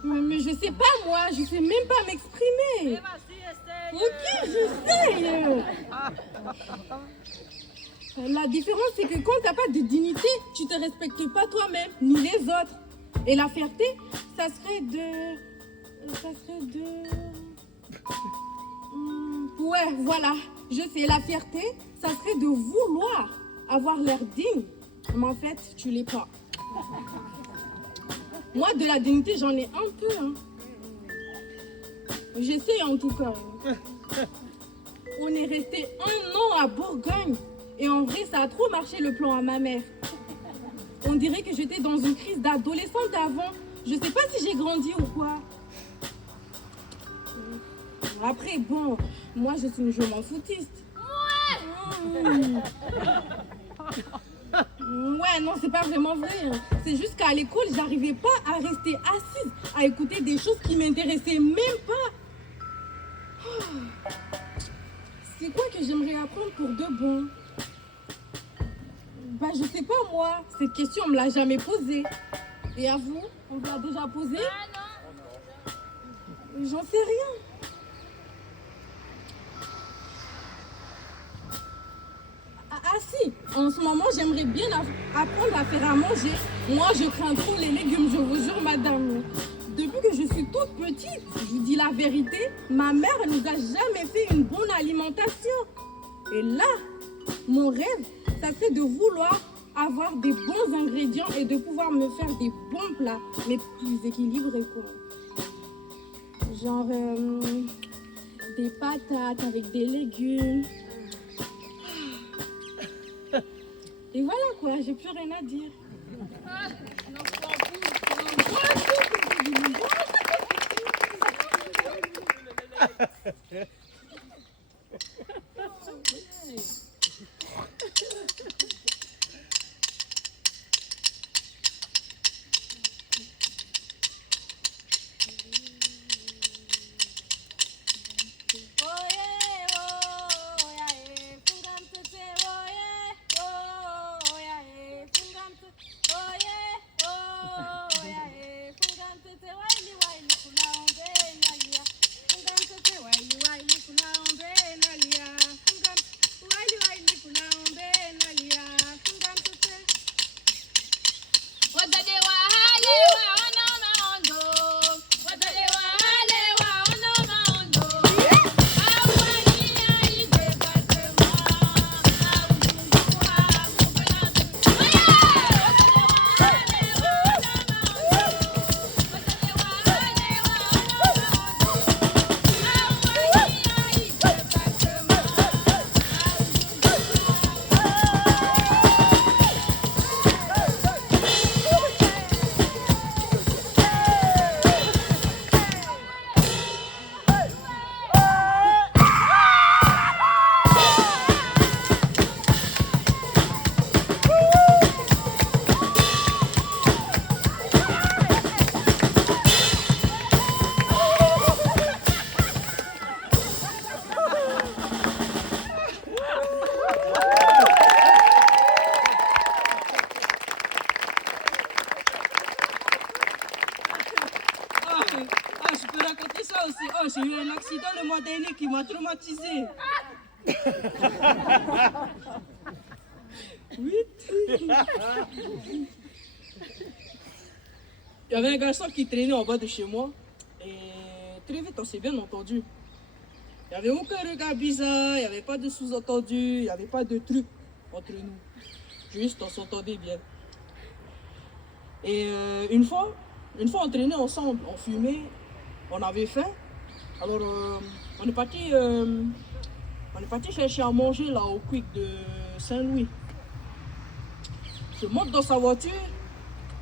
Mais je sais pas, moi, je sais même pas m'exprimer. Ok, j'essaye. La différence, c'est que quand t'as pas de dignité, tu te respectes pas toi-même, ni les autres. Et la fierté, ça serait de... Ouais, voilà, je sais, la fierté, ça serait de vouloir avoir l'air digne. Mais en fait, tu l'es pas. Moi, de la dignité, j'en ai un peu. Hein. J'essaie en tout cas. On est resté 1 an à Bourgogne. Et en vrai, ça a trop marché le plan à ma mère. On dirait que j'étais dans une crise d'adolescente avant. Je sais pas si j'ai grandi ou quoi. Après, bon, moi, je m'en foutiste. Ouais, non, c'est pas vraiment vrai. Hein. C'est juste qu'à l'école, j'arrivais pas à rester assise, à écouter des choses qui m'intéressaient même pas. C'est quoi que j'aimerais apprendre pour de bon? Bah, je sais pas, moi. Cette question, on me l'a jamais posée. Et à vous, on vous l'a déjà posée? J'en sais rien. Ah si, en ce moment, j'aimerais bien apprendre à faire à manger. Moi, je crains trop les légumes, je vous jure, madame. Depuis que je suis toute petite, je vous dis la vérité, ma mère ne nous a jamais fait une bonne alimentation. Et là, mon rêve, ça c'est de vouloir avoir des bons ingrédients et de pouvoir me faire des bons plats, mais plus équilibrés, quoi. Genre des patates avec des légumes. Et voilà quoi, j'ai plus rien à dire. Je peux raconter ça aussi. Oh, j'ai eu un accident le mois dernier qui m'a traumatisé. Oui. Il y avait un garçon qui traînait en bas de chez moi. Et très vite, on s'est bien entendu. Il n'y avait aucun regard bizarre, il n'y avait pas de sous-entendu, il n'y avait pas de truc entre nous. Juste, on s'entendait bien. Et une fois, on traînait ensemble, on fumait, on avait faim. Alors, on est parti chercher à manger là au Quick de Saint-Louis. Je monte dans sa voiture,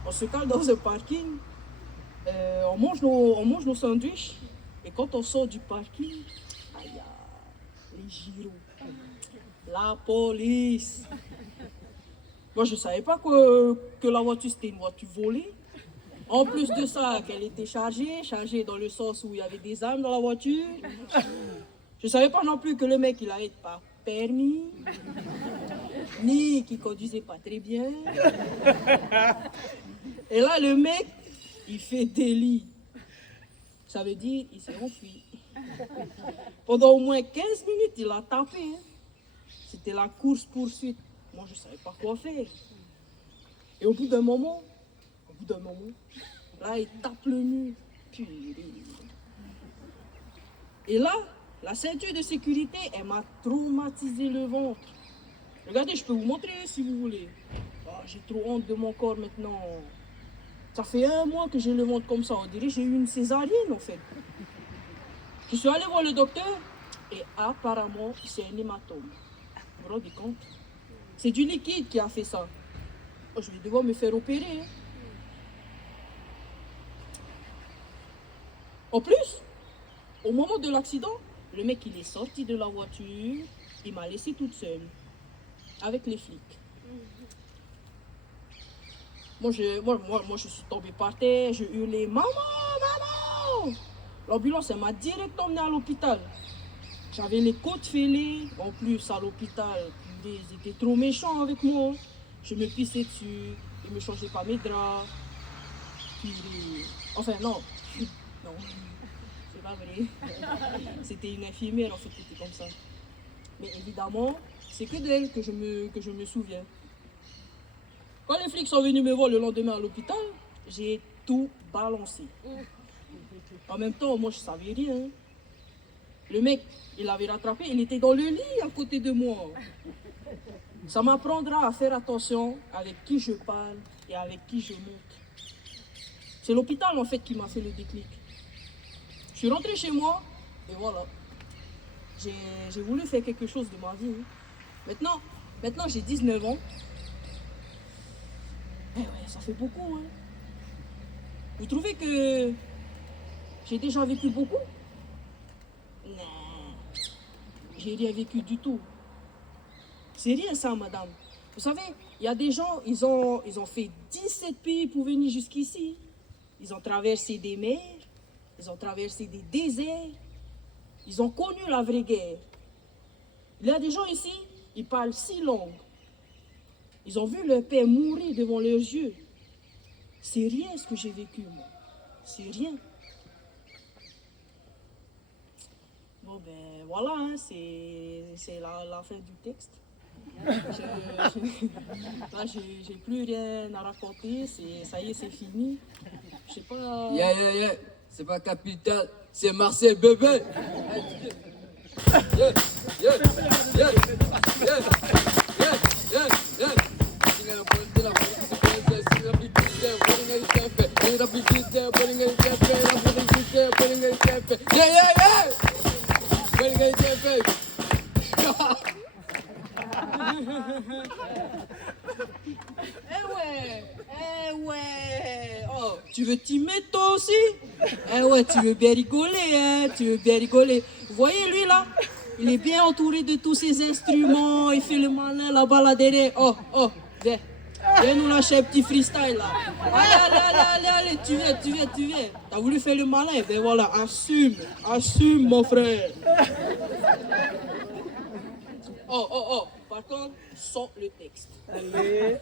on se cale dans un parking, on mange nos sandwichs, et quand on sort du parking, aïe, les gyros, la police. Moi, je ne savais pas que la voiture, c'était une voiture volée. En plus de ça, qu'elle était chargée dans le sens où il y avait des armes dans la voiture. Je ne savais pas non plus que le mec, il avait pas permis, ni qu'il conduisait pas très bien. Et là, le mec, il fait délit. Ça veut dire, il s'est enfui. Pendant au moins 15 minutes, il a tapé. Hein. C'était la course-poursuite. Moi, je ne savais pas quoi faire. Et au bout d'un moment, là, il tape le mur. Purée. Et là, la ceinture de sécurité, elle m'a traumatisé le ventre. Regardez, je peux vous montrer si vous voulez. Oh, j'ai trop honte de mon corps maintenant. Ça fait 1 mois que j'ai le ventre comme ça. On dirait que j'ai eu une césarienne en fait. Je suis allé voir le docteur et apparemment, c'est un hématome. Vous vous rendez compte? C'est du liquide qui a fait ça. Oh, je vais devoir me faire opérer. Hein. En plus, au moment de l'accident, le mec il est sorti de la voiture, il m'a laissé toute seule, avec les flics. Moi je suis tombée par terre, je hurlais « Maman, maman !» L'ambulance elle m'a direct emmenée à l'hôpital. J'avais les côtes fêlées, en plus à l'hôpital, ils étaient trop méchants avec moi. Je me pissais dessus, ils ne me changeaient pas mes draps. Enfin non, non. C'est pas vrai. C'était une infirmière en fait qui était comme ça. Mais évidemment, c'est que d'elle que je me souviens. Quand les flics sont venus me voir le lendemain à l'hôpital, j'ai tout balancé. En même temps, moi je savais rien. Le mec, il avait rattrapé, il était dans le lit à côté de moi. Ça m'apprendra à faire attention avec qui je parle et avec qui je monte. C'est l'hôpital en fait qui m'a fait le déclic. Je suis rentré chez moi et voilà. J'ai voulu faire quelque chose de ma vie. Maintenant j'ai 19 ans. Eh ouais, ça fait beaucoup. Hein. Vous trouvez que j'ai déjà vécu beaucoup? Non, j'ai rien vécu du tout. C'est rien ça, madame. Vous savez, il y a des gens, ils ont fait 17 pays pour venir jusqu'ici. Ils ont traversé des mers, ils ont traversé des déserts, ils ont connu la vraie guerre. Il y a des gens ici, ils parlent 6 langues. Ils ont vu leur père mourir devant leurs yeux. C'est rien ce que j'ai vécu, moi. C'est rien. Bon ben voilà, hein, c'est la fin du texte. Là, j'ai plus rien à raconter, ça y est, c'est fini. Je sais pas... Yeah, c'est pas Capital, c'est Marcel bébé. Eh ouais. Oh, tu veux t'y mettre toi aussi? Eh ouais, tu veux bien rigoler, hein, tu veux bien rigoler. Vous voyez lui là? Il est bien entouré de tous ses instruments, il fait le malin là-bas là derrière. Oh, viens. Viens nous lâcher un petit freestyle là. Allez, tu viens. T'as voulu faire le malin, ben voilà, assume mon frère. Oh, par contre, sors le texte. Allez.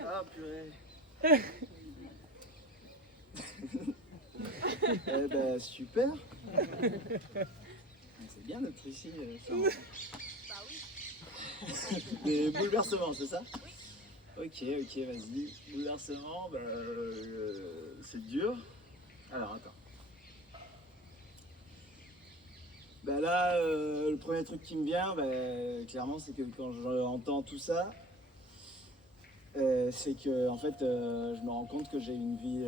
Ah purée. Eh ben super. C'est bien d'être ici, Florent. Bah oui. Des bouleversements, c'est ça? Ok, vas-y. Bouleversement, c'est dur. Alors attends. Bah là, le premier truc qui me vient, clairement, c'est que quand j'entends tout ça, c'est que en fait, je me rends compte que j'ai une vie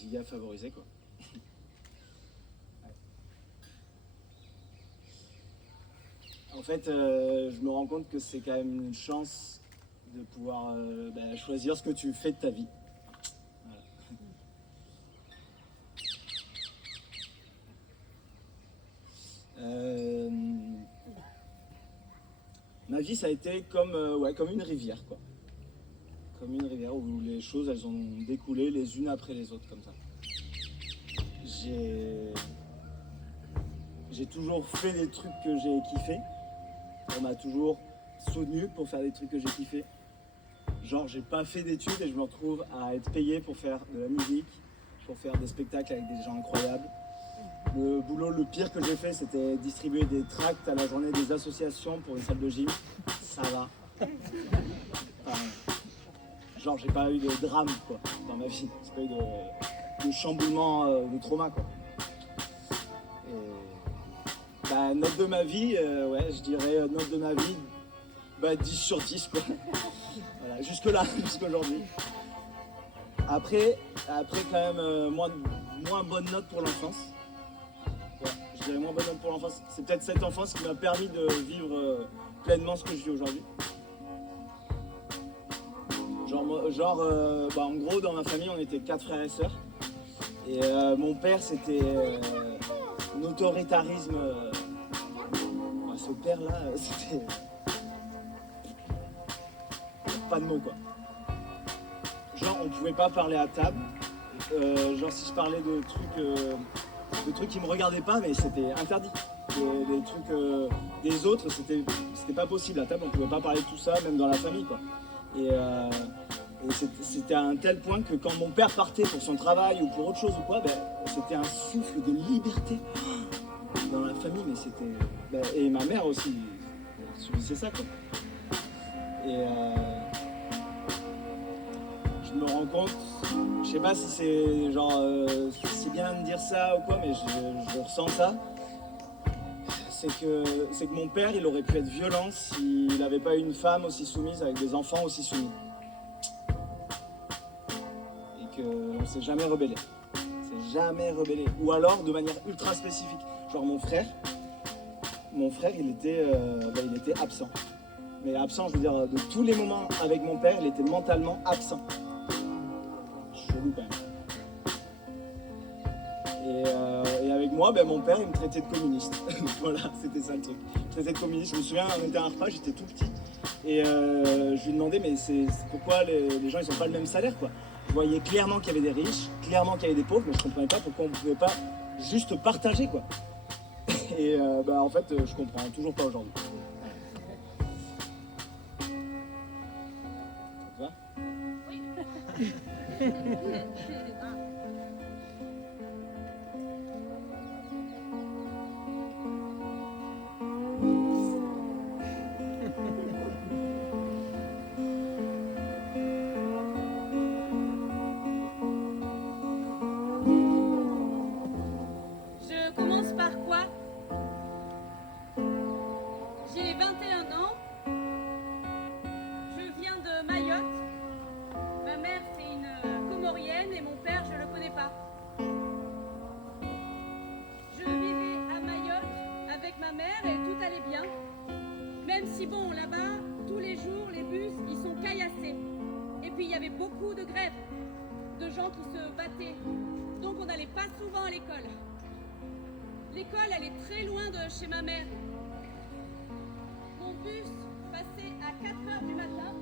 giga favorisée, quoi. En fait, je me rends compte que c'est quand même une chance de pouvoir choisir ce que tu fais de ta vie. Voilà. Ma vie, ça a été comme une rivière, quoi. Comme une rivière où les choses, elles ont découlé les unes après les autres, comme ça. J'ai toujours fait des trucs que j'ai kiffé. On m'a toujours soutenu pour faire des trucs que j'ai kiffé. Genre, j'ai pas fait d'études et je me retrouve à être payé pour faire de la musique, pour faire des spectacles avec des gens incroyables. Le boulot le pire que j'ai fait, c'était distribuer des tracts à la journée des associations pour une salle de gym. Ça va. Enfin, genre, j'ai pas eu de drame, quoi, dans ma vie. J'ai pas eu de chamboulement, de trauma, quoi. Note de ma vie, je dirais note de ma vie, 10 sur 10, quoi. Voilà, jusque-là, jusqu'aujourd'hui. Après quand même, moins bonne note pour l'enfance. Ouais, je dirais moins bonne note pour l'enfance. C'est peut-être cette enfance qui m'a permis de vivre pleinement ce que je vis aujourd'hui. En gros, dans ma famille, on était 4 frères et sœurs. Et mon père, c'était un autoritarisme. Ce père-là, c'était... Pas de mots, quoi. Genre, on pouvait pas parler à table. Genre, si je parlais de trucs qui me regardaient pas, mais c'était interdit. Des trucs des autres, c'était pas possible. À table, on pouvait pas parler de tout ça, même dans la famille, quoi. Et c'était à un tel point que quand mon père partait pour son travail ou pour autre chose ou quoi, c'était un souffle de liberté dans la famille, mais c'était... et ma mère aussi, elle subissait ça, quoi. Et je me rends compte, je sais pas si c'est genre, c'est bien de dire ça ou quoi, mais je ressens ça. C'est que mon père, il aurait pu être violent s'il n'avait pas une femme aussi soumise avec des enfants aussi soumis. Et qu'on s'est jamais rebellé. Jamais rebellé. Ou alors de manière ultra spécifique. Genre mon frère, il était absent. Mais absent, je veux dire, de tous les moments avec mon père, il était mentalement absent. Chelou quand même. Et avec moi, mon père, il me traitait de communiste. Voilà, c'était ça le truc. Il me traitait de communiste. Je me souviens, on était à un repas, j'étais tout petit. Et je lui demandais, mais c'est pourquoi les gens, ils n'ont pas le même salaire, quoi. Je voyais clairement qu'il y avait des riches, clairement qu'il y avait des pauvres, mais je ne comprenais pas pourquoi on ne pouvait pas juste partager, quoi. Et en fait, je comprends toujours pas aujourd'hui. Ça va ? Oui. Je commence par quoi? J'ai 21 ans. Je viens de Mayotte. Ma mère, c'est une Comorienne et mon père, je le connais pas. Je vivais à Mayotte avec ma mère et tout allait bien. Même si bon, là-bas, tous les jours, les bus, ils sont caillassés. Et puis il y avait beaucoup de grèves, de gens qui se battaient. Donc on n'allait pas souvent à l'école. L'école, elle est très loin de chez ma mère. Mon bus passait à 4h du matin.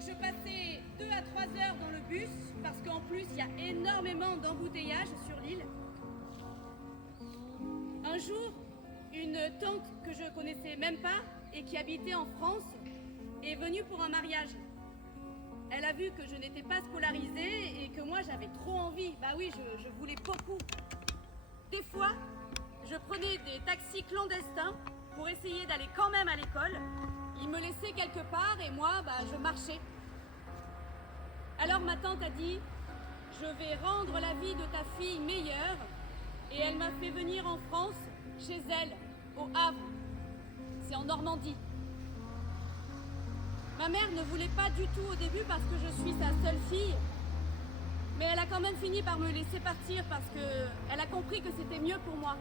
Je passais 2 à 3 heures dans le bus parce qu'en plus, il y a énormément d'embouteillages sur l'île. Un jour, une tante que je connaissais même pas et qui habitait en France est venue pour un mariage. Elle a vu que je n'étais pas scolarisée et que moi, j'avais trop envie. Bah oui, je voulais beaucoup. Des fois, je prenais des taxis clandestins pour essayer d'aller quand même à l'école. Ils me laissaient quelque part et moi, je marchais. Alors ma tante a dit, je vais rendre la vie de ta fille meilleure. Et elle m'a fait venir en France, chez elle, au Havre. C'est en Normandie. Ma mère ne voulait pas du tout au début parce que je suis sa seule fille. Mais elle a quand même fini par me laisser partir parce qu'elle a compris que c'était mieux pour moi.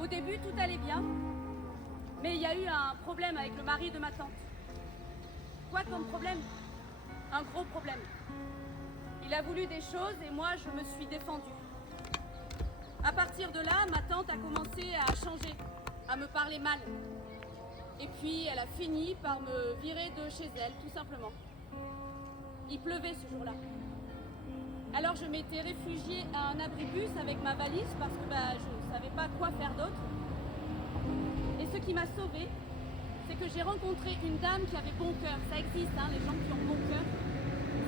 Au début, tout allait bien. Mais il y a eu un problème avec le mari de ma tante. Quoi comme problème? Un gros problème. Il a voulu des choses et moi, je me suis défendue. À partir de là, ma tante a commencé à changer, à me parler mal. Et puis, elle a fini par me virer de chez elle, tout simplement. Il pleuvait ce jour-là. Alors, je m'étais réfugiée à un abribus avec ma valise parce que je ne savais pas quoi faire d'autre. Et ce qui m'a sauvée, c'est que j'ai rencontré une dame qui avait bon cœur. Ça existe, hein, les gens qui ont bon cœur.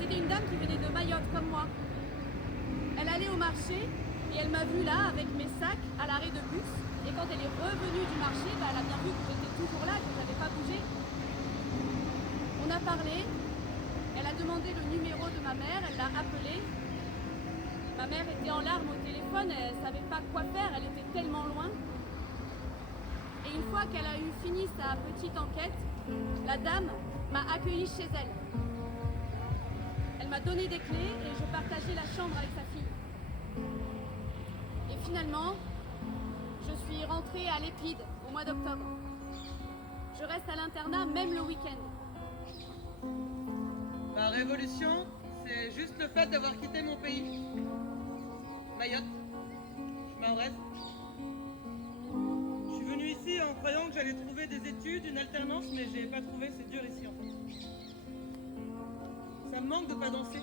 C'était une dame qui venait de Mayotte, comme moi. Elle allait au marché et elle m'a vue là, avec mes sacs, à l'arrêt de bus. Et quand elle est revenue du marché, elle a bien vu que j'étais toujours là, que je n'avais pas bougé. On a parlé. Elle a demandé le numéro de ma mère, elle l'a appelé. Ma mère était en larmes au téléphone, elle ne savait pas quoi faire, elle était tellement loin. Et une fois qu'elle a eu fini sa petite enquête, la dame m'a accueillie chez elle. Elle m'a donné des clés et je partageais la chambre avec sa fille. Et finalement, je suis rentrée à l'Épide au mois d'octobre. Je reste à l'internat même le week-end. Ma révolution, c'est juste le fait d'avoir quitté mon pays. Mayotte. Je m'adresse. Je suis venu ici en croyant que j'allais trouver des études, une alternance, mais j'ai pas trouvé, c'est dur ici en fait. Ça me manque de pas danser.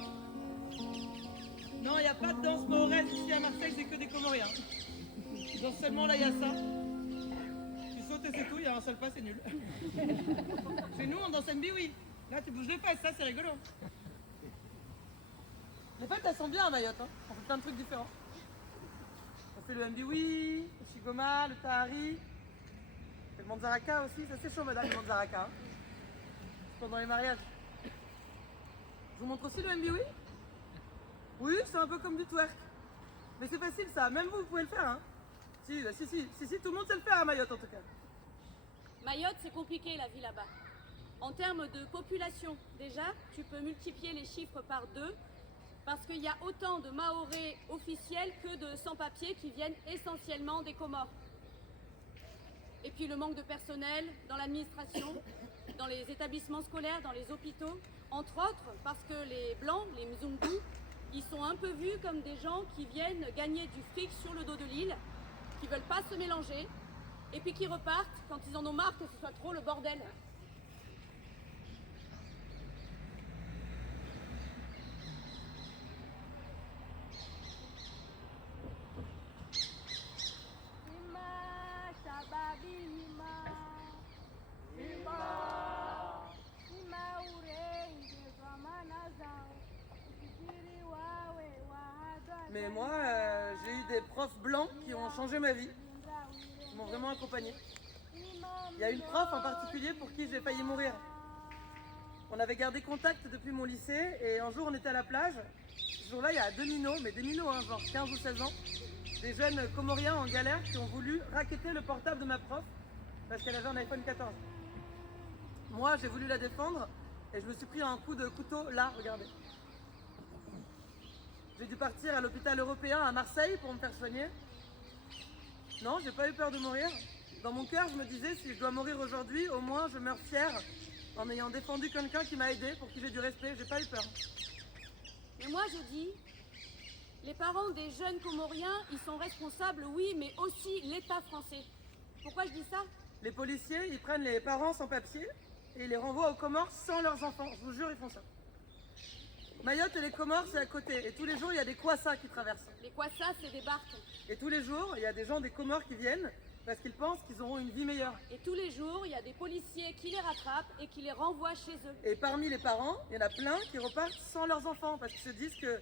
Non, il n'y a pas de danse mahoraise ici à Marseille, c'est que des Comoriens. Ils dansent seulement la yassa. Tu sautes et c'est tout, il y a un seul pas, c'est nul. Chez nous, on danse Mbiwi. Là, tu bouges les fesses, ça c'est rigolo. Les fêtes, elles sont bien à Mayotte, hein. On fait plein de trucs différents. On fait le Mbiwi, le Shigoma, le Tahari. On fait le Manzaraka aussi, ça c'est chaud madame, le Manzaraka. Hein. C'est pendant les mariages. Je vous montre aussi le Mbiwi? Oui, c'est un peu comme du twerk. Mais c'est facile ça, même vous pouvez le faire. Hein. Si, tout le monde sait le faire à Mayotte en tout cas. Mayotte, c'est compliqué la vie là-bas. En termes de population, déjà, tu peux multiplier les chiffres par 2 parce qu'il y a autant de Mahorais officiels que de sans-papiers qui viennent essentiellement des Comores. Et puis le manque de personnel dans l'administration, dans les établissements scolaires, dans les hôpitaux, entre autres parce que les Blancs, les Mzungu, ils sont un peu vus comme des gens qui viennent gagner du fric sur le dos de l'île, qui veulent pas se mélanger, et puis qui repartent quand ils en ont marre que ce soit trop le bordel. Mais moi, j'ai eu des profs blancs qui ont changé ma vie, qui m'ont vraiment accompagné. Il y a une prof en particulier pour qui j'ai failli mourir. On avait gardé contact depuis mon lycée et un jour on était à la plage. Ce jour-là, il y a 2 minots, mais des minots, hein, genre 15 ou 16 ans, des jeunes Comoriens en galère qui ont voulu racketter le portable de ma prof parce qu'elle avait un iPhone 14. Moi, j'ai voulu la défendre et je me suis pris un coup de couteau là, regardez. J'ai dû partir à l'hôpital européen à Marseille pour me faire soigner. Non, j'ai pas eu peur de mourir. Dans mon cœur, je me disais, si je dois mourir aujourd'hui, au moins je meurs fière en ayant défendu quelqu'un qui m'a aidé, pour qui j'ai du respect. J'ai pas eu peur. Mais moi, je dis, les parents des jeunes Comoriens, ils sont responsables, oui, mais aussi l'État français. Pourquoi je dis ça? Les policiers, ils prennent les parents sans papier et ils les renvoient aux Comores sans leurs enfants. Je vous jure, ils font ça. Mayotte et les Comores, c'est à côté. Et tous les jours, il y a des Kwassa qui traversent. Les Kwassa, c'est des barques. Et tous les jours, il y a des gens des Comores qui viennent parce qu'ils pensent qu'ils auront une vie meilleure. Et tous les jours, il y a des policiers qui les rattrapent et qui les renvoient chez eux. Et parmi les parents, il y en a plein qui repartent sans leurs enfants parce qu'ils se disent que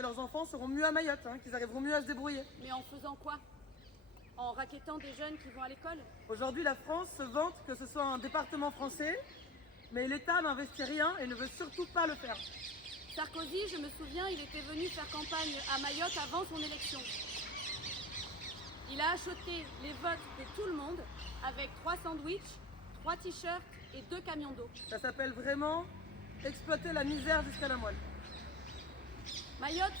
leurs enfants seront mieux à Mayotte, hein, qu'ils arriveront mieux à se débrouiller. Mais en faisant quoi? En racketant des jeunes qui vont à l'école? Aujourd'hui, la France se vante que ce soit un département français, mais l'État n'investit rien et ne veut surtout pas le faire. Sarkozy, je me souviens, il était venu faire campagne à Mayotte avant son élection. Il a acheté les votes de tout le monde avec 3 sandwichs, 3 t-shirts et 2 camions d'eau. Ça s'appelle vraiment exploiter la misère jusqu'à la moelle. Mayotte,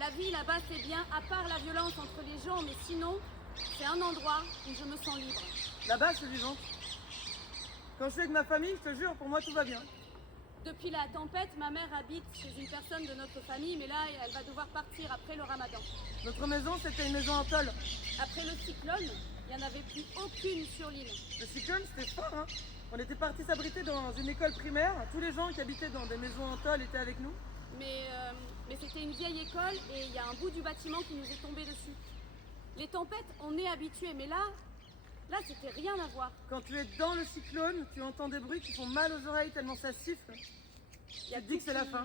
la vie là-bas c'est bien, à part la violence entre les gens, mais sinon, c'est un endroit où je me sens libre. Là-bas, je suis vivante. Quand je suis avec ma famille, je te jure, pour moi tout va bien. Depuis la tempête, ma mère habite chez une personne de notre famille, mais là, elle va devoir partir après le ramadan. Notre maison, c'était une maison en tôle. Après le cyclone, il n'y en avait plus aucune sur l'île. Le cyclone, c'était fort, hein. On était partis s'abriter dans une école primaire. Tous les gens qui habitaient dans des maisons en tôle étaient avec nous. Mais c'était une vieille école et il y a un bout du bâtiment qui nous est tombé dessus. Les tempêtes, on est habitué, mais là, c'était rien à voir. Quand tu es dans le cyclone, tu entends des bruits qui font mal aux oreilles tellement ça siffle. Il y a Tu te dis que c'est la fin.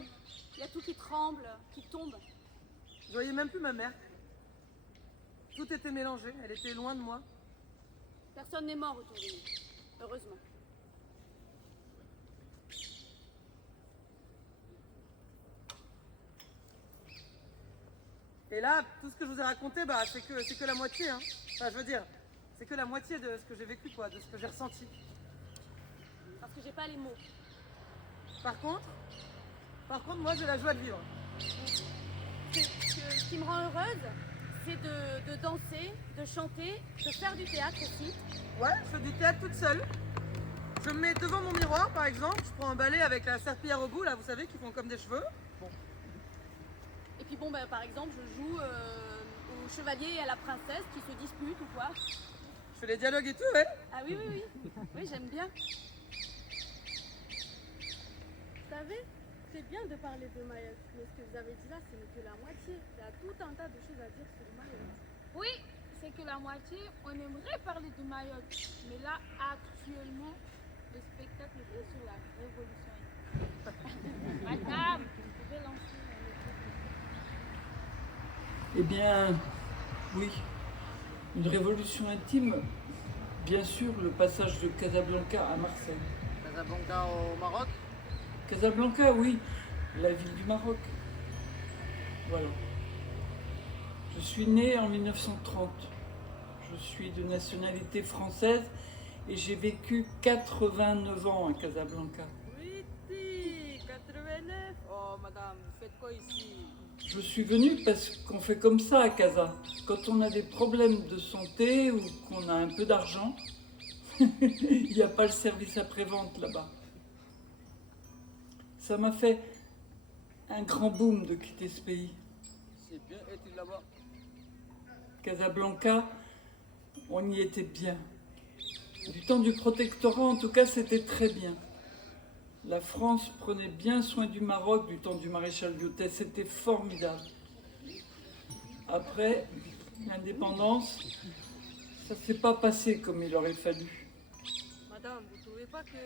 Il y a tout qui tremble, qui tombe. Je voyais même plus ma mère. Tout était mélangé, elle était loin de moi. Personne n'est mort autour de nous, heureusement. Et là, tout ce que je vous ai raconté, bah, c'est que la moitié. Hein. Enfin, je veux dire, c'est que la moitié de ce que j'ai vécu, quoi, de ce que j'ai ressenti. Parce que j'ai pas les mots. Par contre, moi, j'ai la joie de vivre. Ce qui me rend heureuse, c'est de danser, de chanter, de faire du théâtre aussi. Ouais, je fais du théâtre toute seule. Je me mets devant mon miroir, par exemple. Je prends un balai avec la serpillière au bout, là, vous savez, qui font comme des cheveux. Et puis bon, par exemple, je joue au chevalier et à la princesse qui se disputent ou quoi. Je fais les dialogues et tout, ouais. Ah oui, oui, oui. Oui, j'aime bien. Vous savez, c'est bien de parler de Mayotte, mais ce que vous avez dit là, ce n'est que la moitié. Il y a tout un tas de choses à dire sur Mayotte. Oui, c'est que la moitié, on aimerait parler de Mayotte. Mais là, actuellement, le spectacle est sur la révolution. Madame, vous pouvez lancer le Eh bien, oui, une révolution intime, bien sûr, le passage de Casablanca à Marseille. Casablanca au Maroc. Casablanca, oui, la ville du Maroc. Voilà. Je suis né en 1930. Je suis de nationalité française et j'ai vécu 89 ans à Casablanca. Oui, 89. Oh, madame, vous faites quoi ici? Je suis venue parce qu'on fait comme ça à Casa. Quand on a des problèmes de santé ou qu'on a un peu d'argent, il n'y a pas le service après-vente là-bas. Ça m'a fait un grand boom de quitter ce pays. C'est bien être là-bas. Casablanca, on y était bien. Du temps du protectorat, en tout cas, c'était très bien. La France prenait bien soin du Maroc du temps du maréchal Lyotet, c'était formidable. Après, l'indépendance, ça ne s'est pas passé comme il aurait fallu. Madame, vous ne trouvez pas que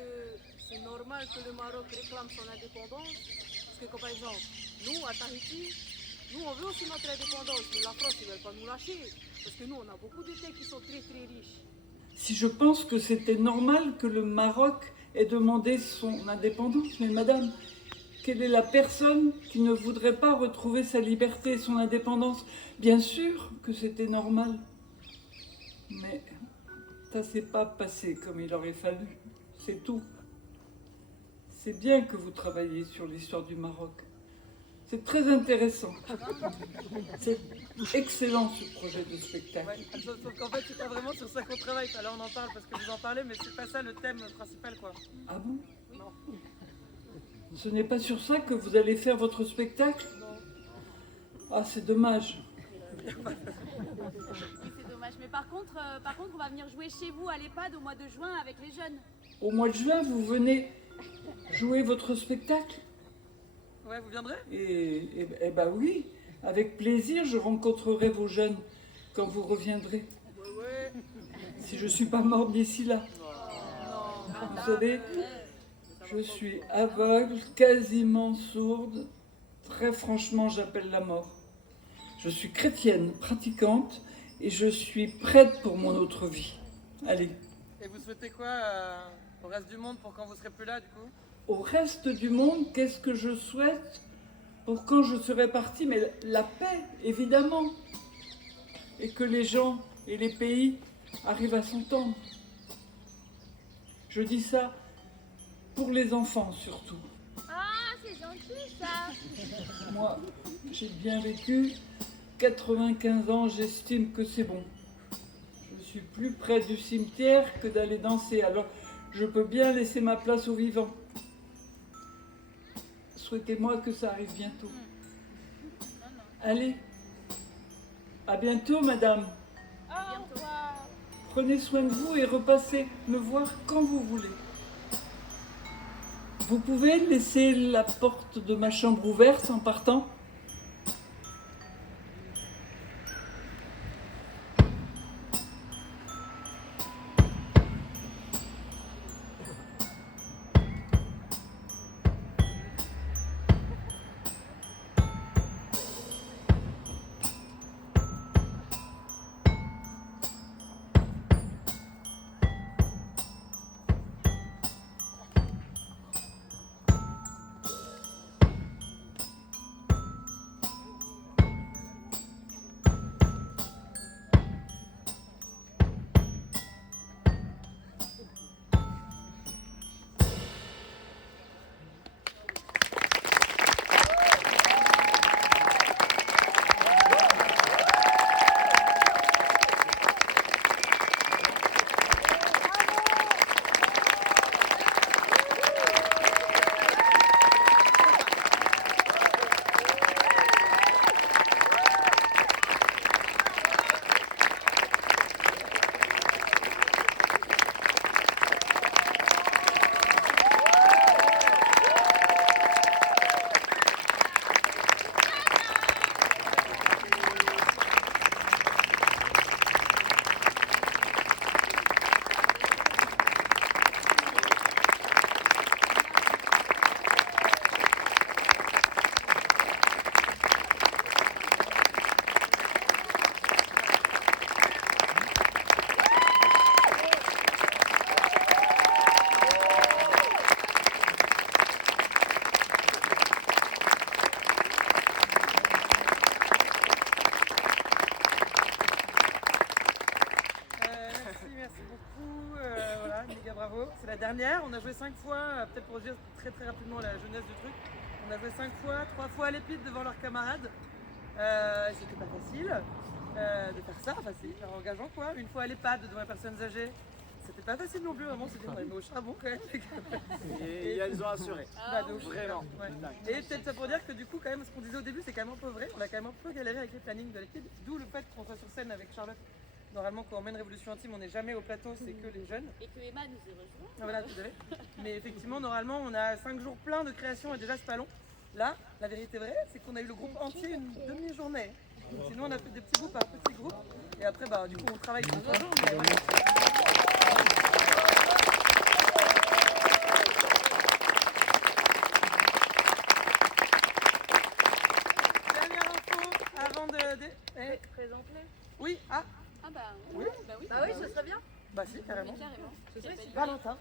c'est normal que le Maroc réclame son indépendance? Parce que, comme par exemple, nous, à Tahiti, nous, on veut aussi notre indépendance, mais la France, ils ne veulent pas nous lâcher. Parce que nous, on a beaucoup de terres qui sont très, très riches. Si je pense que c'était normal que le Maroc ait demandé son indépendance, mais madame, quelle est la personne qui ne voudrait pas retrouver sa liberté et son indépendance? Bien sûr que c'était normal. Mais ça s'est pas passé comme il aurait fallu. C'est tout. C'est bien que vous travaillez sur l'histoire du Maroc. C'est très intéressant. C'est excellent ce projet de spectacle. Ouais, sauf qu'en fait, c'est pas vraiment sur ça qu'on travaille. Là, on en parle parce que vous en parlez, mais c'est pas ça le thème principal, quoi. Ah bon? Non. Ce n'est pas sur ça que vous allez faire votre spectacle? Non. Ah, c'est dommage. Oui, c'est dommage. Mais par contre, on va venir jouer chez vous à l'EHPAD au mois de juin avec les jeunes. Au mois de juin, vous venez jouer votre spectacle? Ouais, vous viendrez? Eh ben oui, avec plaisir, je rencontrerai vos jeunes quand vous reviendrez. Ouais. Si je ne suis pas morte d'ici là. Vous savez, je suis aveugle, quasiment sourde. Très franchement, j'appelle la mort. Je suis chrétienne, pratiquante, et je suis prête pour mon autre vie. Allez. Et vous souhaitez quoi au reste du monde pour quand vous serez plus là, du coup? Au reste du monde, qu'est-ce que je souhaite pour quand je serai partie? Mais la paix, évidemment. Et que les gens et les pays arrivent à s'entendre. Je dis ça pour les enfants surtout. Ah, c'est gentil ça. Moi, j'ai bien vécu. 95 ans, j'estime que c'est bon. Je suis plus près du cimetière que d'aller danser, alors je peux bien laisser ma place aux vivants. Souhaitez-moi que ça arrive bientôt. Allez, à bientôt, madame. Au revoir. Prenez soin de vous et repassez me voir quand vous voulez. Vous pouvez laisser la porte de ma chambre ouverte en partant ? C'est la dernière, on a joué 5 fois, peut-être pour dire très rapidement la jeunesse du truc. On a joué 5 fois, 3 fois à l'épide devant leurs camarades. C'était pas facile de faire ça, enfin c'est hyper engageant quoi. Une fois à l'EHPAD devant les personnes âgées, c'était pas facile non plus, vraiment, c'était on avait mis au charbon quand même. Et elles ont assuré. Bah, de ouf. Vraiment. Ouais. Et peut-être ça pour dire que du coup, quand même, ce qu'on disait au début, c'est quand même un peu vrai. On a quand même un peu galéré avec les plannings de l'équipe, d'où le fait qu'on soit sur scène avec Charlotte. Normalement, quand on mène Révolution Intime, on n'est jamais au plateau, c'est que les jeunes. Et que Emma nous ait rejoint. Ah, voilà, tout à fait. Mais effectivement, normalement, on a 5 jours pleins de création et déjà, c'est pas long. Là, la vérité vraie, c'est qu'on a eu le groupe entier une demi-journée. Sinon, on a fait des petits groupes par petits groupes. Et après, bah, du coup, on travaille tout le temps. Mais ouais. Dernière info avant de... Présente-les. Oui, ah, Ah bah oui. Bah oui, ce serait bien. Bah si, carrément. carrément. Ce serait super. Valentin.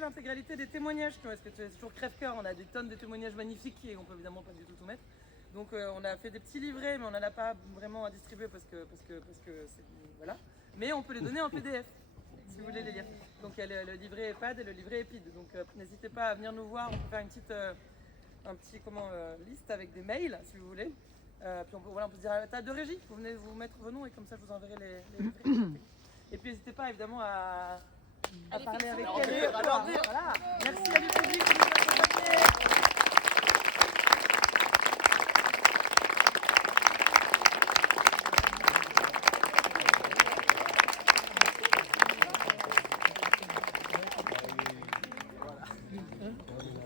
L'intégralité des témoignages, parce que c'est toujours crève-cœur, on a des tonnes de témoignages magnifiques et on peut évidemment pas du tout mettre. Donc on a fait des petits livrets, mais on n'en a pas vraiment à distribuer parce que c'est, voilà. Mais on peut les donner en PDF si vous voulez les lire. Donc il y a le livret EHPAD et le livret EPID. Donc n'hésitez pas à venir nous voir, on peut faire une petite liste avec des mails si vous voulez. Puis on peut dire à la table de régie, vous venez vous mettre vos noms et comme ça je vous enverrai les livrets. Et puis n'hésitez pas évidemment à parler avec elle. Voilà. Merci à du public.